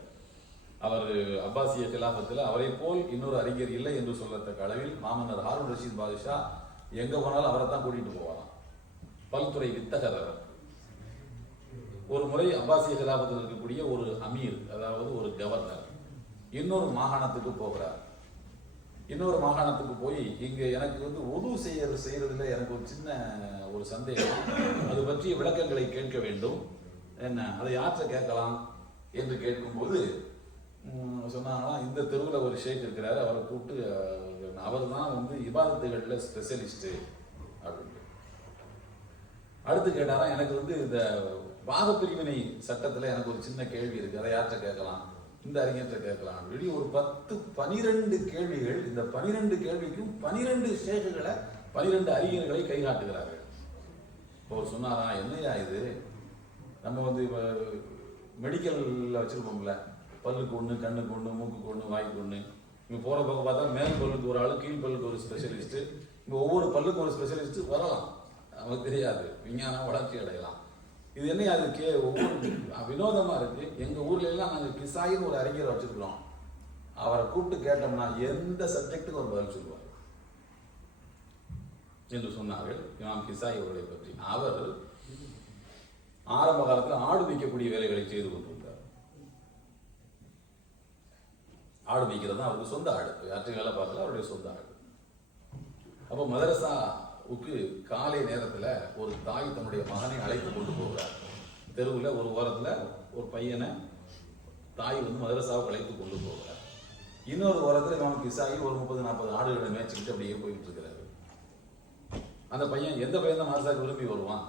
அவர் அப்பாசிய கிலாஃபத்தில் அவரை போல் இன்னொரு அறிஞர் இல்லை என்று சொல்லத்தக்க அளவில் மாமன்னர் ஹாரூன் ரஷீத் பாதுஷா எங்க போனாலும் அவரை தான் கூட்டிட்டு போவாராம். பல்துறை வித்தகர் அவர். ஒரு முறை அப்பாசிய கிலாஃபத்தில் இருக்கக்கூடிய ஒரு அமீர், அதாவது ஒரு கவர்னர், இன்னொரு மாகாணத்துக்கு போகிறார். இன்னொரு மாகாணத்துக்கு போய், இங்க எனக்கு வந்து உது செய்யறதுல எனக்கு ஒரு சின்ன ஒரு சந்தேகம், அது பற்றிய விளக்கங்களை கேட்க வேண்டும், என்ன அதை யாற்ற கேட்கலாம் என்று கேட்கும்போது சொன்னாங்கன்னா, இந்த தெருவில் ஒரு ஷேக் இருக்கிறாரு, அவரை கூப்பிட்டு, அவர் தான் வந்து இபாதத்துகளில் ஸ்பெஷலிஸ்ட் அப்படின்ட்டு. அடுத்து கேட்டாரா, எனக்கு வந்து இந்த பாகப்பிரிவினை சட்டத்தில் எனக்கு ஒரு சின்ன கேள்வி இருக்கு, அதை யார்கிட்ட கேட்கலாம், இந்த அறிஞர்கிட்ட கேட்கலாம் அப்படி ஒரு 10-12 கேள்விகள். இந்த 12 கேள்விக்கும் 12 ஷேக்குகளை 12 அறிஞர்களை கை காட்டுகிறார்கள். இப்போ சொன்னாரா, என்னையா இது, நம்ம வந்து மெடிக்கல்ல வச்சிருப்போம்ல, பல்லுக்கு ஒன்று, கண்ணுக்கு ஒன்று, மூக்குக்கு ஒன்று, வாய்க்கு ஒன்று, இங்கே போகிற பக்கம் பார்த்தா மேல் பல்லுக்கு ஒரு ஆள், கீழ் பல்லுக்கு ஒரு ஸ்பெஷலிஸ்ட்டு, இப்போ ஒவ்வொரு பல்லுக்கும் ஒரு ஸ்பெஷலிஸ்ட் வரலாம், நமக்கு தெரியாது, விஞ்ஞானம் வளர்ச்சி அடையலாம். இது என்ன அதுக்கு ஒவ்வொரு வினோதமாக இருக்குது. எங்கள் ஊர்ல எல்லாம் நாங்கள் கிசாயின்னு ஒரு அறிஞரை வச்சுருக்கிறோம். அவரை கூப்பிட்டு கேட்டோம்னா எந்த சப்ஜெக்டுக்கு ஒரு பதில் சொல்லுவார் என்று சொன்னார்கள் இமாம் கிசாயி அவர்களை பற்றி. அவர் ஆரம்ப காலத்தில் ஆடு மேய்க்கக்கூடிய வேலைகளை செய்து கொண்டிருந்தார். ஆடு மேய்க்கிறது தான் அவருக்கு சொந்த ஆடு, யாற்றையும் வேலை பார்க்கல, அவருடைய சொந்த ஆடு. அப்போ மதரசாவுக்கு காலை நேரத்தில் ஒரு தாய் தன்னுடைய மகனை அழைத்து கொண்டு போகிறார். தெருவில் ஒரு ஓரத்தில் ஒரு பையனை தாய் வந்து மதரசாவுக்கு அழைத்து கொண்டு போகிறார். இன்னொரு ஓரத்தில் இமாம் கிசாயி ஒரு 30-40 ஆடுகளை மேய்ச்சிக்கிட்டு அப்படியே போயிட்டு இருக்கிறாரு. அந்த பையன், எந்த பையன் தான் மதரசாவுக்கு விரும்பி வருவான்?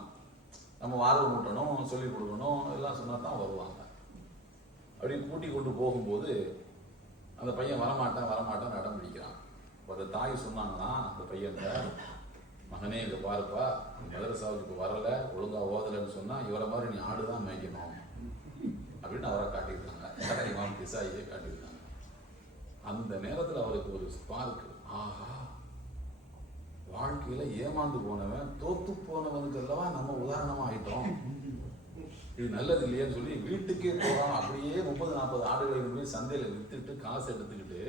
நம்ம ஆர்வம் ஊட்டணும், சொல்லிக் கொடுக்கணும், எல்லாம் சொன்னா தான் வருவாங்க. அப்படி கூட்டி கொண்டு போகும்போது அந்த பையன் வரமாட்டான் நடம் பிடிக்கிறான். அந்த தாய் சொன்னாங்கன்னா அந்த பையன்கிட்ட, மகனே இங்கே பாருப்பா, மதரசாவுக்கு இப்போ வரல, ஒழுங்கா ஓதலைன்னு சொன்னா இவரை மாதிரி நீ ஆடுதான் மேய்க்கணும் அப்படின்னு அவரை காட்டியிருக்காங்க. இமாம் கிசாயியை காட்டியிருக்காங்க. அந்த நேரத்தில் அவருக்கு ஒரு ஸ்பார்க், ஆஹா, வாழ்க்கையில ஏமாந்து போனவன், தோத்து போனவனுக்கு அல்லவா நம்ம உதாரணமா ஆயிட்டோம், இது நல்லது இல்லையான்னு சொல்லி வீட்டுக்கே போறான். அப்படியே 30-40 ஆடுகளை போய் சந்தையில வித்துட்டு காசு எடுத்துக்கிட்டு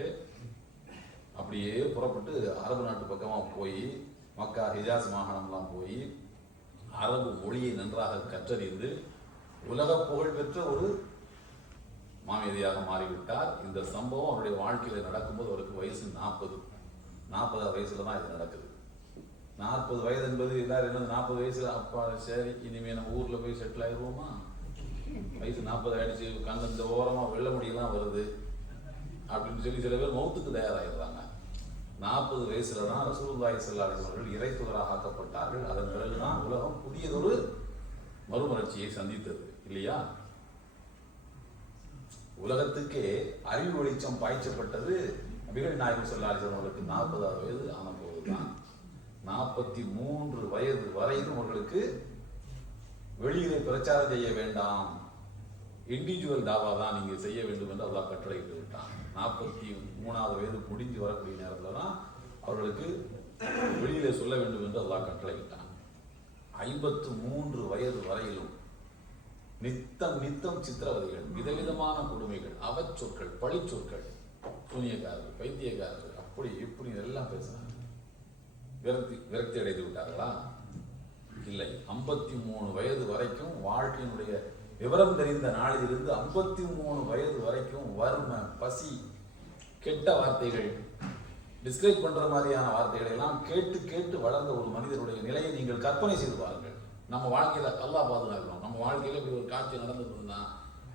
அப்படியே புறப்பட்டு அரபு நாட்டு பக்கமா போய் மக்கா ஹிஜாஸ் மாகாணம்லாம் போய் அரபு மொழியை நன்றாக கற்றறிந்து உலக புகழ் பெற்ற ஒரு மாமேதியாக மாறிவிட்டார். இந்த சம்பவம் அவருடைய வாழ்க்கையில நடக்கும்போது அவருக்கு வயசு 40 வயசுல தான் இது நடக்குது. 40 வயது என்பது எல்லாரும் என்ன 40 வயசுல அப்பா சரி இனிமே நம்ம ஊர்ல போய் செட்டில் ஆயிடுவோமா? வயசு 40 ஆயிடுச்சு, கண்ணு இந்த ஓரமா வெள்ள முடியெல்லாம் வருது அப்படின்னு சொல்லி சில பேர் மௌத்துக்கு தயாராகிடுறாங்க. 40 வயசுல தான் ரசூலுல்லாஹி ஸல்லல்லாஹு அலைஹி வஸல்லம் இறைத்தூதராக ஆக்கப்பட்டார்கள். அதன் பிறகுதான் உலகம் புதியதொரு மறுமலர்ச்சியை சந்தித்தது இல்லையா? உலகத்துக்கே அறிவு வெளிச்சம் பாய்ச்சப்பட்டது நபிகள் நாயகம் ஸல்லல்லாஹு அலைஹி வஸல்லம் அவர்களுக்கு 40வது வயது ஆன போதுதான். 43 வயது வரையிலும் அவர்களுக்கு வெளியிலே பிரச்சாரம் செய்ய வேண்டாம், இண்டிவிஜுவல் தாவா தான் நீங்க செய்ய வேண்டும் என்று அல்லாஹ் கட்டளையிட்டு விட்டான். 43வது வயது முடிஞ்சு வரக்கூடிய நேரத்தில் தான் அவர்களுக்கு வெளியிலே சொல்ல வேண்டும் என்று அல்லாஹ் கட்டளையிட்டான். 53 வயது வரையிலும் நித்தம் சித்திரவதைகள், விதவிதமான கொடுமைகள், அவச்சொற்கள், பழிச்சொற்கள், சூனியக்காரர்கள், பைத்தியக்காரர்கள், அப்படி இப்படி எல்லாம் பேசினாங்க. விரக்தி அடைந்து விட்டார்களா? இல்லை. 53 வயது வரைக்கும் வாழ்க்கையினுடைய விவரம் தெரிந்த நாளிலிருந்து 53 வயது வரைக்கும் வறுமை, பசி, கெட்ட வார்த்தைகள், டிஸ்கிரைப் பண்ற மாதிரியான வார்த்தைகளை எல்லாம் கேட்டு கேட்டு வளர்ந்த ஒரு மனிதனுடைய நிலையை நீங்கள் கற்பனை செய்து பாருங்கள். நம்ம வாழ்க்கையில அல்லாஹ் பாதுகாக்கணும். நம்ம வாழ்க்கையில இப்படி ஒரு காட்சி நடந்துருந்தா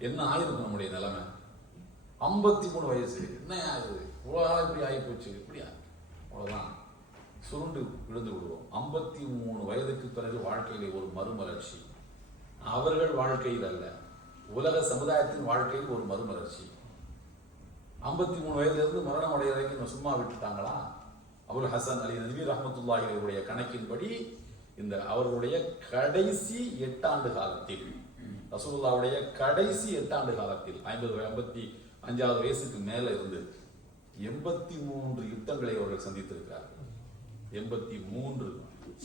என்ன ஆயிருக்கும் நம்முடைய நிலைமை? 53 வயசு என்ன ஆகுது? உலகம் இப்படி ஆகி போச்சு, இப்படியா? அவ்வளவுதான், சுருண்டு விழுந்து விடுவோம். 53 வயதுக்கு பிறகு வாழ்க்கையிலே ஒரு மறுமலர்ச்சி. அவர்கள் வாழ்க்கையில் அல்ல, உலக சமுதாயத்தின் வாழ்க்கையில் ஒரு மறுமலர்ச்சி. 53 வயதுல இருந்து மரணம் அடைய வரைக்கும் சும்மா விட்டுட்டாங்களா? அபுல் ஹசன் அலி நத்வி ரஹ்மத்துல்லாஹி அலைஹிவுடைய கணக்கின்படி இந்த அவர்களுடைய கடைசி 8 ஆண்டு காலத்தில், ரசூலுல்லாஹ்வுடைய கடைசி 8 ஆண்டு காலத்தில் 55வது வயசுக்கு மேல இருந்து 83 யுத்தங்களை அவர்கள் சந்தித்திருக்கிறார்கள். 83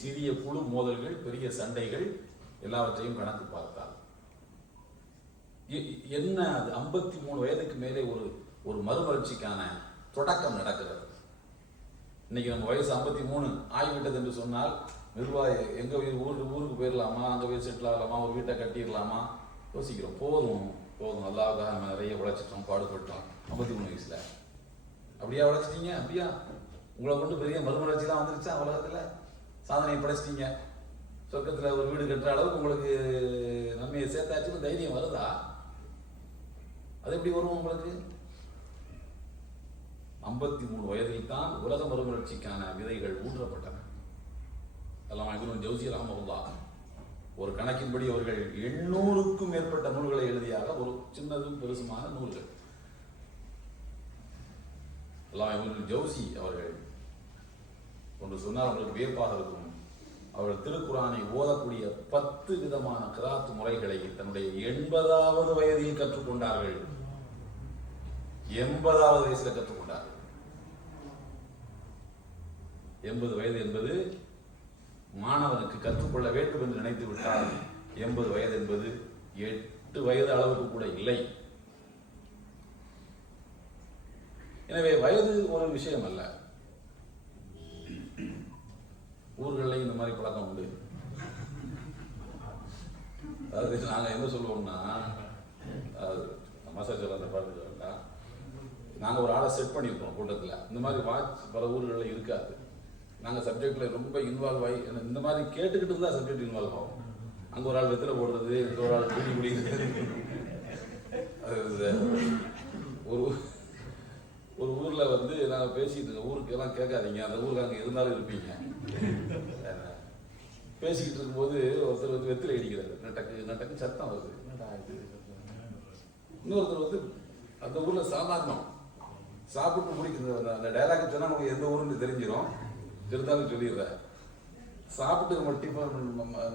சிறிய குழு மோதல்கள், பெரிய சண்டைகள், எல்லாவற்றையும் கணக்கு பார்த்தால் என்ன அது 53 வயதுக்கு மேலே ஒரு மறுமலர்ச்சிக்கான தொடக்கம் நடக்கிறது. இன்னைக்கு நம்ம வயசு 53 ஆகிவிட்டது என்று சொன்னால் நிர்வாக எங்க ஊருக்கு போயிடலாமா, அங்க போய் செட்டில் ஆகலாமா, ஒரு வீட்டை கட்டிடலாமா யோசிக்கிறோம். போதும் அல்லாஹ்வுக்காக நம்ம நிறைய உழைச்சிட்டோம், பாடுபட்டோம். 53 வயசுல அப்படியா உழைச்சிட்டீங்க? அப்படியா உங்களை கொண்டு பெரிய மறுமலர்ச்சி தான் வந்துருச்சா? உலகத்துல சாதனையை படைச்சிட்டீங்க, சொர்க்கத்துல ஒரு வீடு கட்டுற அளவுக்கு உங்களுக்கு நன்மையை சேர்த்தாச்சுன்னு தைரியம் வருதா? அது எப்படி வரும் உங்களுக்கு? 53 வயதில் தான் உலக மறுமலர்ச்சிக்கான விதைகள் ஊற்றப்பட்டன. அல்லாமா இப்னு ஜௌசி ரஹ்மத்துல்லாஹ் ஒரு கணக்கின்படி அவர்கள் 800க்கும் மேற்பட்ட நூல்களை எழுதியாக, ஒரு சின்னதும் பெருசுமான நூல்கள். அல்லாமா இப்னு ஜௌசி அவர்கள் ஒன்று சொன்னால் அவர்களுக்கு வியப்பாக இருக்கும். அவர்கள் திருக்குரானை ஓதக்கூடிய 10 விதமான கிராத் முறைகளை தன்னுடைய 80வது வயதில் கற்றுக்கொண்டார்கள். 80வது வயசுல கற்றுக்கொண்டார்கள். 80 வயது என்பது மாணவனுக்கு கற்றுக்கொள்ள வேண்டும் என்று நினைத்து விட்டால் 80 வயது என்பது 8 வயது அளவுக்கு கூட இல்லை. எனவே வயது ஒரு விஷயம் அல்ல. ஊர்களில் இந்த மாதிரி பழக்கம் உண்டு. அதாவது நாங்கள் என்ன சொல்லுவோம்னா, மசாஜ் அந்த பாட்டு வேண்டாம், நாங்கள் ஒரு ஆளை செட் பண்ணியிருக்கோம் கூட்டத்தில். இந்த மாதிரி வாட்ச் பல ஊர்களில் இருக்காது. நாங்கள் சப்ஜெக்டில் ரொம்ப இன்வால்வ் ஆகி இந்த மாதிரி கேட்டுக்கிட்டு இருந்தால் சப்ஜெக்ட் இன்வால்வ் ஆகும். அங்கே ஒரு ஆள் வெத்தில போடுறது, இந்த ஒரு ஆள் குடி குடிக்கிறது. அது ஒரு ஊரில் வந்து நாங்கள் பேசிக்கிட்டு இருக்கோம். ஊருக்கு எல்லாம் கேட்காதீங்க, அந்த ஊருக்கு அங்கே இருந்தாலும் இருப்பீங்க. பேசிக்கிட்டு இருக்கும்போது ஒருத்தர் வந்து வெத்தில அடிக்கிறாரு, நட்டக்கு நட்டக்கு சத்தம் வருது. இன்னொருத்தர் வந்து அந்த ஊரில் சாதாரணம் சாப்பிட்டு முடிக்கிறது. அந்த டைலாக் சொன்னால் நமக்கு எந்த ஊருன்னு தெரிஞ்சிடும், இருந்தாலும் சொல்லிடுறேன். சாப்பிட்டு டிஃபன்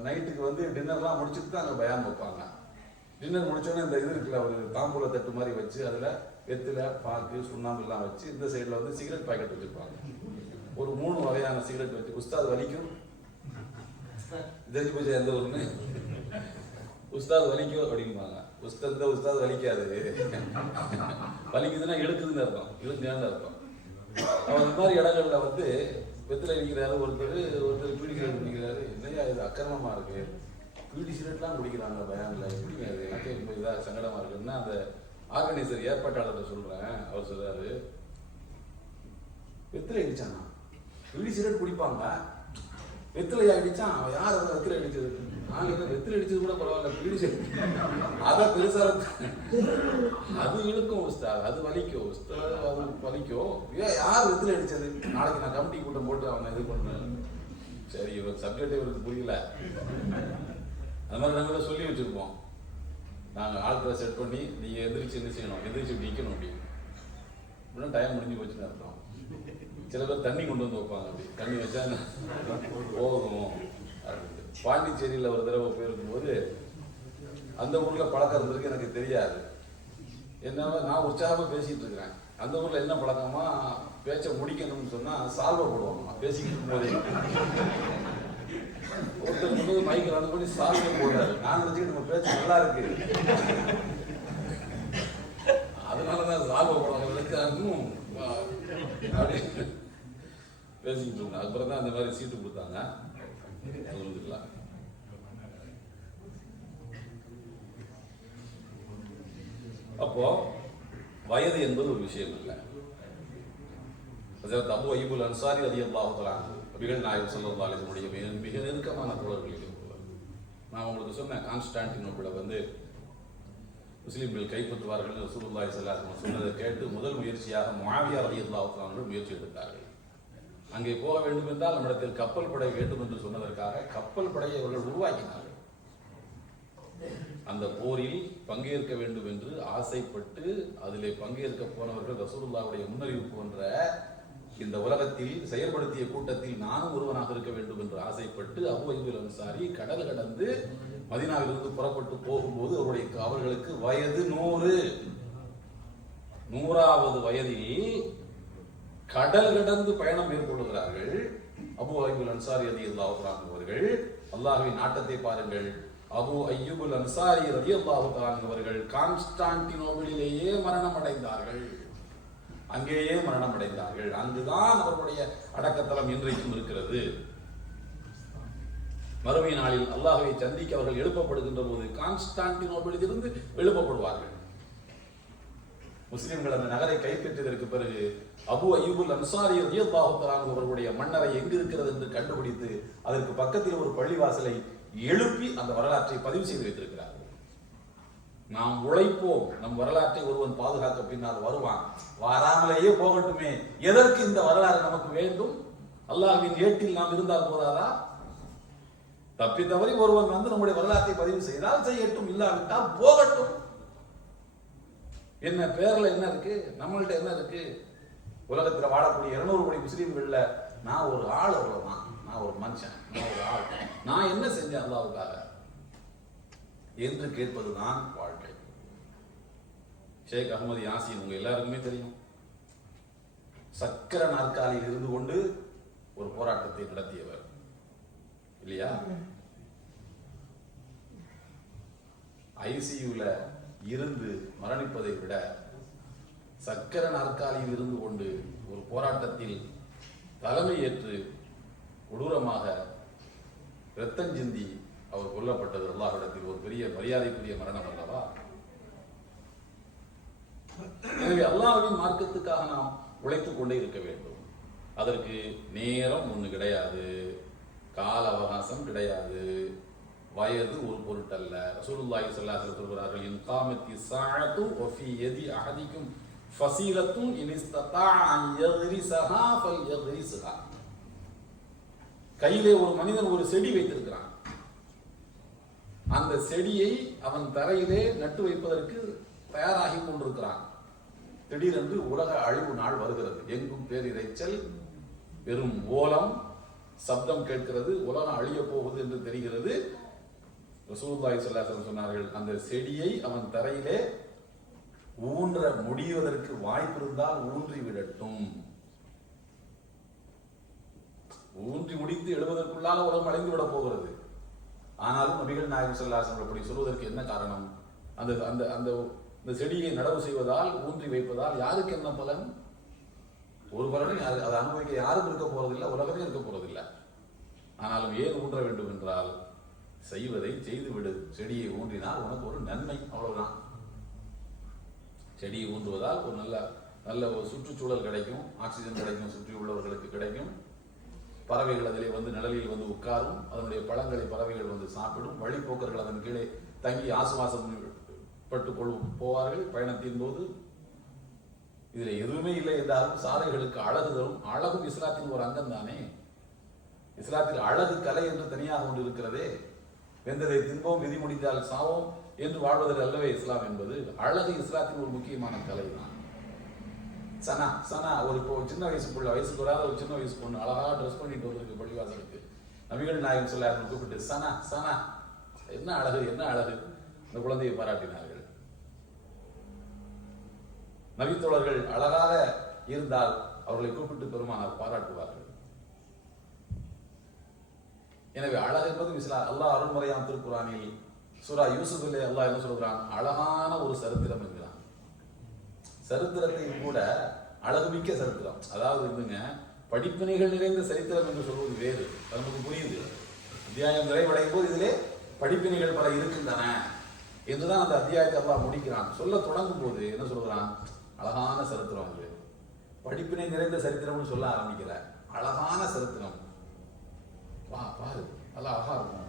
நைட்டுக்கு வந்து டின்னர்லாம் முடிச்சுட்டு தான் அங்கே பயான் வைப்பாங்க. டின்னர் முடிச்சோடனே இந்த இது இருக்குல்ல, ஒரு தாம்பூல தட்டு மாதிரி வச்சு அதில் வெத்தில பாக்கு சுண்ணாம்புலாம் வச்சு இந்த சைடில் வந்து சிகரெட் பாக்கெட் வச்சுருப்பாங்க. ஒரு 3 வகையான சிகரெட் வச்சு, உஸ்தாத் வலிக்கும் தெரிஞ்சு போச்சு எந்த ஊருன்னு, உஸ்தாத் வலிக்கும் அப்படிம்பாங்க. உஸ்தாத் வலிக்காது, வலிக்குதுன்னா இழுக்குதுன்னு அர்த்தம், இழுந்தான்னு அர்த்தம். அவன் இந்த மாதிரி இடங்கள்ல வந்து வெத்தில அடிக்கிறாரு, ஒருத்தர் பீடி சிகரெட் குடிக்கிறாரு. என்னையா இது அக்கிரமமா இருக்கு, பீடி சிகரெட்லாம் குடிக்கிறாங்க பயான்ல, எப்படிங்க அது, எனக்கே ரொம்ப இதாக சங்கடமா இருக்குன்னா அந்த ஆர்கனைசர் ஏற்பாட்டாளர் சொல்றேன். அவர் சொல்றாரு, வெத்தில அடிச்சானா, பீடி சிகரெட் குடிப்பாங்க, வெத்திலையா அடிச்சான், அவன் யார் அதை வெத்தில அடிச்சது? நாங்கள் வெத்தில அடிச்சது கூட பரவாயில்ல, பீடி சிகரெட் அதை பெருசா அது இழுக்கும் உஸ்தாத், அது வலிக்கும் உஸ்தாத், அது வலிக்கும். யார் வெத்தில அடிச்சது? நாளைக்கு நான் கமிட்டி கூட்டம் போட்டு அவனை இது பண்ணேன். சரி, இவருக்கு சப்ஜெக்ட் இவருக்கு புரியல. அது மாதிரி நாங்கள் சொல்லி வச்சிருப்போம். நாங்கள் ஆட்களை செட் பண்ணி நீங்கள் எந்திரிச்சு என்ன செய்யணும், எந்திரிச்சு நிற்கணும் அப்படின்னு டைம் முடிஞ்சு போச்சுன்னு அர்த்தம். சில பேர் தண்ணி கொண்டு வந்து வைப்பாங்க, அப்படி தண்ணி வச்சா போதும் அப்படின்னு. பாண்டிச்சேரியில் ஒரு தடவை போயிருக்கும்போது அந்த ஊரில் பழக்கம் இருந்திருக்கு, எனக்கு தெரியாது. என்ன நான் உற்சாகமாக பேசிகிட்டு இருக்கிறேன். அந்த ஊரில் என்ன பழக்கமா, பேச்சை முடிக்கணும்னு சொன்னால் சால்வை போடுவாங்க பேசிக்கிட்டு இருக்கும்போது. ஒருத்தர் வந்து மைக்கில் வந்து பண்ணி சால்வை போடுறாரு. நான் நினச்சிக்கிட்டு நம்ம பேச்சு நல்லா இருக்கு, அதனாலதான் சால்வை போடுவாங்க அப்படின்னு பேசிக்கிட்டு இருந்தேன். அப்புறம் தான் அந்த மாதிரி சீட்டு கொடுத்தாங்க. சொல்லிக்கலாம். அப்போ வயது என்பது ஒரு விஷயம் இல்லை. அபூ அய்யூப் அன்சாரி ரலியல்லாஹு தஆலா நபிகள் நாயகம் ஸல்லல்லாஹு அலைஹி வஸல்லம் மிக நெருக்கமான தோழர்கள். நான் உங்களுக்கு சொன்னேன், கான்ஸ்டான்டினோப்பிளை வந்து முஸ்லீம்கள் கைப்பற்றுவார்கள் ரசூலுல்லாஹி ஸல்லல்லாஹு அலைஹி வஸல்லம் சொன்னதை கேட்டு முதல் முயற்சியாக முஆவியா ரலியல்லாஹு தஆலா அவர்கள் முயற்சி எடுத்தார்கள். அங்கே போக வேண்டும் என்றால் நம்மிடத்தில் கப்பல் படை வேண்டும் என்று சொன்னதற்காக கப்பல் படையை அவர்கள் உருவாக்கினார்கள். அந்த போரில் பங்கேற்க வேண்டும் என்று ஆசைப்பட்டு அதிலே பங்கேற்க போனவர்கள் ரசூலுல்லாஹ்வுடைய முன்னறிவிப்பு என்ற இந்த உலகத்தில் செயல்படுத்திய கூட்டத்தில் நானும் ஒருவனாக இருக்க வேண்டும் என்று ஆசைப்பட்டு அபூ அய்யூப் அன்சாரி கடல் கடந்து மதீனாவிலிருந்து புறப்பட்டு போகும்போது அவர்களுக்கு வயது 100வது வயதில் கடல் கடந்து பயணம் மேற்கொள்கிறார்கள். அபூ அய்யூப் அன்சாரி ரலியல்லாஹு அன்ஹு அவர்கள், அல்லாஹ்வின் நாட்டத்தை பாருங்கள், அபூ அய்யூப் அன்சாரி ரலியல்லாஹு அன்ஹு அவர்கள் கான்ஸ்டான்டினோபிளிலேயே மரணம் அடைந்தார்கள். அங்கேயே மரணம் அடைந்தார்கள். அங்குதான் அவர்களுடைய அடக்கத்தலம் இன்றைக்கும் இருக்கிறது. மறுமை நாளில் அல்லாஹ்வை சந்திக்க அவர்கள் எழுப்பப்படுகின்ற போது கான்ஸ்டான்டினோபிளில் இருந்து எழுப்பப்படுவார்கள். முஸ்லிம்கள் அந்த நகரை கைப்பற்றியதற்கு பிறகு அபூ அய்யூப் அன்சாரி ரலியல்லாஹு தஆலா அவர்களுடைய மன்னரை எங்கு இருக்கிறது என்று கண்டுபிடித்து அதற்கு பக்கத்தில் ஒரு பள்ளிவாசலை எழுப்பி அந்த வரலாற்றை பதிவு செய்து வைத்திருக்கிறார்கள். நாம் உழைப்போம், நம் வரலாற்றை ஒருவன் பாதுகாக்க பின்னால் வருவான், வராமலேயே போகட்டுமே, எதற்கு இந்த வரலாறு நமக்கு வேண்டும்? அல்லாஹ்வின் ஏட்டில் நாம் இருந்தால் போதாதா? தப்பி தவறி ஒருவன் வந்து நம்முடைய வரலாற்றை பதிவு செய்தால் செய்யட்டும், இல்லாவிட்டால் போகட்டும். என்ன பேர்ல என்ன இருக்கு, நம்மள்ட்ட என்ன இருக்கு? உலகத்தில் வாழக்கூடிய 200 கோடி முஸ்லீம்கள்ல நான் ஒரு ஆள், அவ்வளவுதான். நான் ஒரு மனுஷன், நான் ஒரு ஆள், நான் என்ன செஞ்சேன் அல்லாஹ்வுக்காக என்று கேட்பதுதான் வாழ்க்கை. ஷேக் அஹ்மது யாசின் உங்க எல்லாருக்குமே தெரியும். சக்கர நாற்காலியில் இருந்து கொண்டு ஒரு போராட்டத்தை நடத்தியவர் இல்லையா? ஐசியூல இருந்து மரணிப்பதை விட சக்கர நாற்காலியில் இருந்து கொண்டு ஒரு போராட்டத்தில் தலைமை ஏற்று கொடூரமாக இரத்தஞ்சிந்தி அவர் கொல்லப்பட்டது அல்லாஹ்விடத்தில் ஒரு பெரிய மரியாதைக்குரிய மரணம் அல்லவா? எனவே அல்லாஹ்வின் மார்க்கத்துக்காக நாம் உழைத்துக் கொண்டே இருக்க வேண்டும். அதற்கு நேரம் ஒன்று கிடையாது, கால அவகாசம் கிடையாது, வயது ஒரு பொருட்டல்ல. ரசூலுல்லாஹி ஸல்லல்லாஹு அலைஹி வஸல்லம் சொல்கிறார்கள், இன் காமத்தி ஸாஅத்து வ ஃபீ யதி அஹதிக்கும் ஃபஸீலத்துன் இன் இஸ்ததா அன் யக்ரிஸஹா ஃபல்யக்ரிஸஹா. கையிலே ஒரு மனிதன் ஒரு செடி வைத்திருக்கிறான். அந்த செடியை அவன் தரையிலே நட்டு வைப்பதற்கு தயாராகி கொண்டிருக்கிறான். திடீரென்று உலக அழிவு நாள் வருகிறது. எங்கும் பேரிரைச்சல், வெறும் ஓலம், சப்தம் கேட்கிறது, உலகம் அழிய போகுது என்று தெரிகிறது. ரசூலுல்லாஹி ஸல்லல்லாஹு அலைஹி வஸல்லம் சொன்னார்கள், அந்த செடியை அவன் தரையிலே ஊன்ற முடிவதற்கு வாய்ப்பு இருந்தால் ஊன்றி விடட்டும். ஊன்றி முடித்து எழுவதற்குள்ளாக உலகம் அழிந்து விட போகிறது. ஆனாலும் நபிகள் நாயகம் ஸல்லல்லாஹு அலைஹி வஸல்லம் அப்படி சொல்வதற்கு என்ன காரணம்? அந்த அந்த அந்த இந்த செடியை நடவு செய்வதால், ஊன்றி வைப்பதால் யாருக்கு என்ன பலன்? ஒரு பலனும் அதை அனுபவிக்க யாரும் இருக்க போறதில்லை, உலகமே இருக்க போறதில்லை. ஆனாலும் ஏன் ஊன்ற வேண்டும் என்றால், செய்வதை செய்துவிடு. செடியை ஊன்றினால் உனக்கு ஒரு நன்மை, அவ்வளவுதான். செடியை ஊன்றுவதால் ஒரு நல்ல ஒரு சுற்றுச்சூழல் கிடைக்கும், ஆக்சிஜன் கிடைக்கும், சுற்றி உள்ளவர்களுக்கு கிடைக்கும். பறவைகள் அதிலே வந்து நிழலில் வந்து உட்காரும், அதனுடைய பழங்களை பறவைகள் வந்து சாப்பிடும். வழிப்போக்கர்கள் அதன் கீழே தங்கி ஆசுவாசம் பட்டுக் போவார்கள் பயணத்தின் போது. இதில் எதுவுமே இல்லை என்றாலும் சாலைகளுக்கு அழகு தரும். அழகும் இஸ்லாத்தின் ஒரு அங்கம் தானே. இஸ்லாத்தில் அழகு கலை என்று தனியாக ஒன்று இருக்கிறதே. வெந்ததை தின்போம், விதி முடிந்தால் சாவோம் என்று வாழ்வதில் அல்லவே இஸ்லாம் என்பது. அழகு இஸ்லாத்தின் ஒரு முக்கியமான கலை தான். சனா சனா ஒரு சின்ன வயசுக்குள்ள, வயசுக்கு வராத ஒரு சின்ன வயசு பொண்ணு அழகாக ட்ரெஸ் பண்ணிட்டு வந்திருக்கு பள்ளிவாசலுக்கு. நபிகள் நாயகம் ஸல்லல்லாஹு கூப்பிட்டு, சனா சனா, என்ன அழகு, என்ன அழகு, இந்த குழந்தையை பாராட்டினார்கள். நபித்தோழர்கள் அழகாக இருந்தால் அவர்களை கூப்பிட்டு பெருமானார் பாராட்டுவார்கள். எனவே அழகு என்பதும் இஸ்லாம். அல்லாஹ் அருள்முறையாம் திருக்குரானில் சூரா யூசுஃபிலே அல்லாஹ் என்ன சொல்கிறான்? அழகான ஒரு சரித்திரம் என்கிறான். சரித்திரத்தையும் கூட அழகுமிக்க சரித்திரம். அதாவது வந்துங்க, படிப்பினைகள் நிறைந்த சரித்திரம் என்று சொல்வது வேறு, அது நமக்கு புரியுது. அத்தியாயம் நிறைவடையும் போது இதிலே படிப்பினைகள் பல இருக்கின்றன என்றுதான் அந்த அத்தியாயத்தை அல்லாஹ் முடிக்கிறான். சொல்ல தொடங்கும் போது என்ன சொல்கிறான்? அழகான சரித்திரம். அது படிப்பினை நிறைந்த சரித்திரம்னு சொல்ல ஆரம்பிக்கிற அழகான சரித்திரம். வா பாரு, நல்லா அழகா இருக்கும்.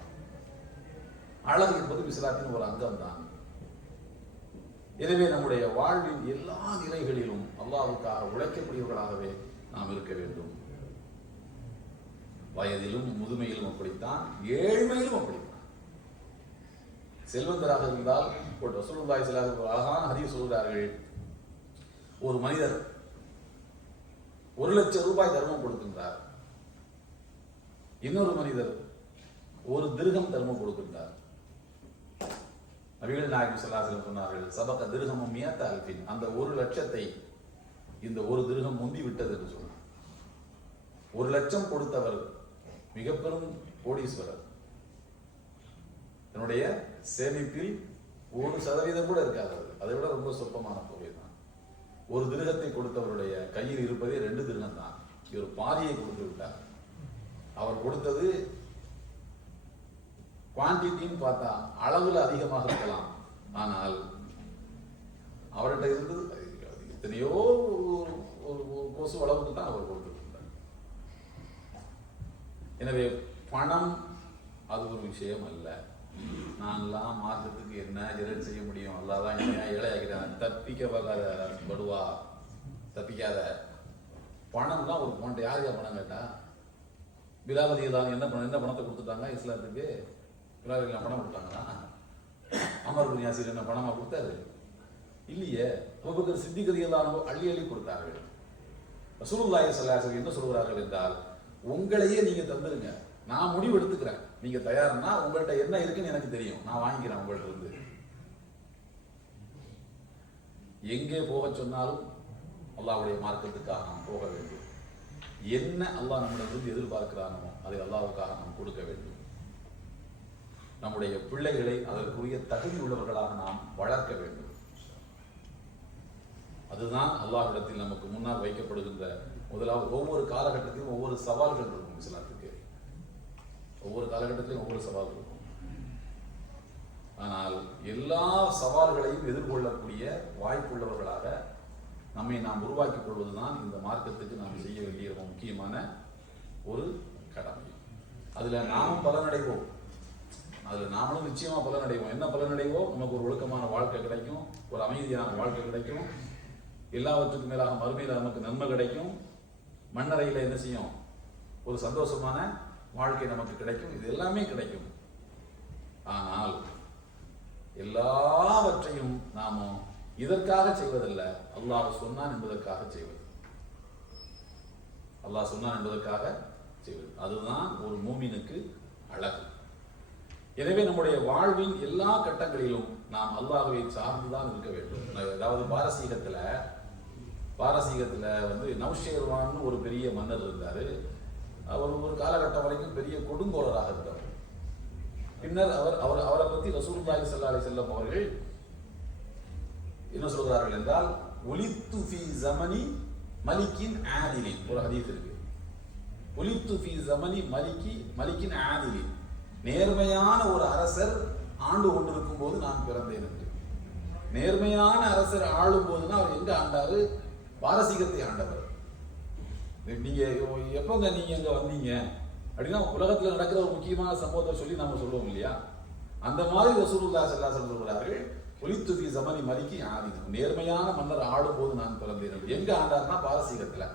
அழகு என்பது இஸ்லாத்தின் ஒரு அங்கம் தான். எனவே நம்முடைய வாழ்வின் எல்லா நிலைகளிலும் அல்லாஹ்வுக்காக உழைக்கக்கூடியவர்களாகவே நாம் இருக்க வேண்டும். வயதிலும் முதுமையிலும் அப்படித்தான், ஏழ்மையிலும் அப்படித்தான். செல்வந்தராக இருந்தால் ரசூலுல்லாஹி ஸல்லல்லாஹு அலைஹி வஸல்லம் அழகான ஹதீஸ் சொல்கிறார்கள், ஒரு மனிதர் 1 லட்சம் ரூபாய் தர்மம் கொடுக்கின்றார், இன்னொரு மனிதர் 1 திர்ஹம் தர்மம் கொடுக்கின்றார். நபிகள் நாயகம் ஸல்லல்லாஹு அலைஹி வஸல்லம் சொன்னார்கள், சபக திர்ஹமும் மியத அல்ஃபின், அந்த 1 லட்சத்தை இந்த 1 திர்ஹம் முந்தி விட்டது என்று சொன்னார். 1 லட்சம் கொடுத்தவர் மிக பெரும் கோடீஸ்வரர். என்னுடைய சேமிப்பில் 1% கூட இருக்காது, அதை விட ரொம்ப சொற்பமான தொகை தான். 1 திர்ஹத்தை கொடுத்தவருடைய கையில் இருப்பதே 2 திர்ஹம் தான். இவர் பாதியை கொடுத்து விட்டார். அவர் கொடுத்தது குவான்டிட்டின்னு பார்த்தா அளவில் அதிகமாக இருக்கலாம், ஆனால் அவர்கிட்ட இருந்தது எத்தனையோ ஒரு கொசு அளவுக்கு தான் அவர் கொடுத்துருந்தார். எனவே பணம் அது ஒரு விஷயம் அல்ல. நான்லாம் மாற்றத்துக்கு என்ன எதிர் செய்ய முடியும், அல்லாதான் என்ன ஏழையாக்கிறேன், தப்பிக்க பார்க்காத படுவா, தப்பிக்காத. பணம்லாம் ஒரு பணம் யார் பணம் கேட்டா? பிலாவதி தான் என்ன பணத்தை கொடுத்துட்டாங்க இஸ்லாத்துக்கு? பிலாவதிலாம் பணம் கொடுத்தாங்களா? அமர் பின் யாசிர் என்ன பணமா கொடுத்தாரு? இல்லையே. அபூபக்கர் சித்திக் ரலியல்லாஹு அள்ளி அள்ளி கொடுத்தார்கள். ரசூலுல்லாஹி ஸல்லல்லாஹு அலைஹி வஸல்லம் என்ன சொல்கிறார்கள் என்றால், உங்களையே நீங்க தந்துருங்க, நான் முடிவு எடுத்துக்கிறேன், நீங்க தயார்னா உங்கள்கிட்ட என்ன இருக்குன்னு எனக்கு தெரியும், நான் வாங்கிக்கிறேன் உங்கள்ட்ட இருந்து. எங்கே போக சொன்னாலும் அல்லாஹ்வுடைய மார்க்கத்துக்காக நாம் போக வேண்டும். என்ன அல்லாஹ் நம்மிடமிருந்து எதிர்பார்க்கிறானோ அதை அல்லாஹ்வுக்காக நாம் கொடுக்க வேண்டும். நம்முடைய பிள்ளைகளை அதற்குரிய தகுதி உள்ளவர்களாக நாம் வளர்க்க வேண்டும். அதுதான் அல்லாஹ்விடத்தில் நமக்கு முன்னால் வைக்கப்படுகின்ற முதலாவது. ஒவ்வொரு காலகட்டத்திலும் ஒவ்வொரு சவால்கள் இருக்கும். இஸ்லாத்துக்கு ஒவ்வொரு காலகட்டத்திலும் ஒவ்வொரு சவால் இருக்கும். ஆனால் எல்லா சவால்களையும் எதிர்கொள்ளக்கூடிய வாய்ப்புள்ளவர்களாக நம்மை நாம் உருவாக்கிக் கொள்வதுதான் இந்த மார்க்கத்துக்கு நாம் செய்ய வேண்டிய முக்கியமான ஒரு கடமை. அதுல நாமும் பலனடைவோம். அதுல நாமளும் நிச்சயமா பலனடைவோம். என்ன பலனடைவோம்? நமக்கு ஒரு ஒழுக்கமான வாழ்க்கை கிடைக்கும், ஒரு அமைதியான வாழ்க்கை கிடைக்கும், எல்லாவற்றுக்கும் மேலாக மறுமையில நமக்கு நன்மை கிடைக்கும், மண்ணறையில என்ன செய்யும், ஒரு சந்தோஷமான வாழ்க்கை நமக்கு கிடைக்கும். இது எல்லாமே கிடைக்கும். ஆனால் எல்லாவற்றையும் நாம இதற்காக செய்வதல்ல, அல்லாஹ் சொன்னான் என்பதற்காக செய்வது. அல்லாஹ் சொன்னான் என்பதற்காக செய்வது, அதுதான் ஒரு மூமினுக்கு அழகு. எனவே நம்முடைய வாழ்வின் எல்லா கட்டங்களிலும் நாம் அல்லாஹ்வை சார்ந்துதான் இருக்க வேண்டும். அதாவது பாரசீகத்துல வந்து நௌஷேர்வான் ஒரு பெரிய மன்னர் இருந்தாரு. அவர் ஒரு காலகட்டம் வரைக்கும் பெரிய கொடுங்கோலராக இருந்தார். பின்னர் அவரை பற்றி ரசூலுல்லாஹி ஸல்லல்லாஹு அலைஹி வஸல்லம் அவர்கள் என்ன சொல்கிறார்கள் என்றால், உலித்து ஃபீ ஸமனி மலிக்கின் ஆதிலின், ஒரு ஹதீஸ் இருக்கு. உலித்து ஃபீ ஸமனி மலிக்கின் ஆதிலின், நேர்மையான ஒரு அரசர் ஆண்டு கொண்டிருக்கும் போது நான் பிறந்தேன் என்று. நேர்மையான அரசர் ஆளும் போதுன்னா அவர் எங்க ஆண்டாரு? பாரசீகத்தை ஆண்டவர். நீங்க எப்பங்க நீங்க எங்க வந்தீங்க அப்படின்னா உலகத்துல நடக்கிற ஒரு முக்கியமான சம்பவத்தை சொல்லி நாம சொல்லுவோம் இல்லையா? அந்த மாதிரி ரசூலுல்லாஹி ஸல்லல்லாஹு அலைஹி வஸல்லம் சொல்கிறார்கள், ஒலித்து ஃபீ ஸமனி மலிக்கி ஆதின், நேர்மையான மன்னர் ஆளும் போது நான் பிறந்தேன். எங்க ஆண்டார்னா பாரசீகத்துல.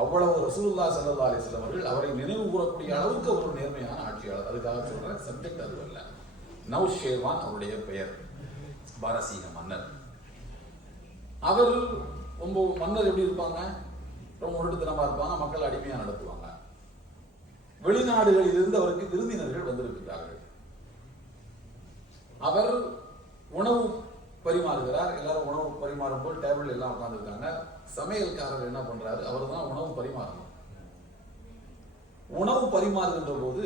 அவ்வளவு ரசூலுல்லாஹி ஸல்லல்லாஹு அலைஹி வஸல்லம் அவர்கள் அவரை நினைவு கூறக்கூடிய அளவுக்கு ஒரு நேர்மையான ஆட்சியாளர். அதுக்காக சொல்ற சப்ஜெக்ட் அது அல்ல. நௌஷேர்வான் அவருடைய பெயர், பாரசீக மன்னர். அவர் ரொம்ப மன்னர் எப்படி இருப்பாங்க? ரொம்ப முரட்டுத்தனமா இருப்பாங்க, மக்கள் அடிமையா நடத்துவாங்க. வெளிநாடுகளில் இருந்து அவருக்கு விருந்தினர்கள் வந்திருக்கிறார்கள். அவர் உணவு பரிமாறுகிறார். எல்லாரும் உணவு பரிமாறும் போது டேபிள் எல்லாம் உட்கார்ந்துருக்காங்க. சமையல்காரர் என்ன பண்றாரு? அவர் தான் உணவு பரிமாறணும். உணவு பரிமாறுகின்ற போது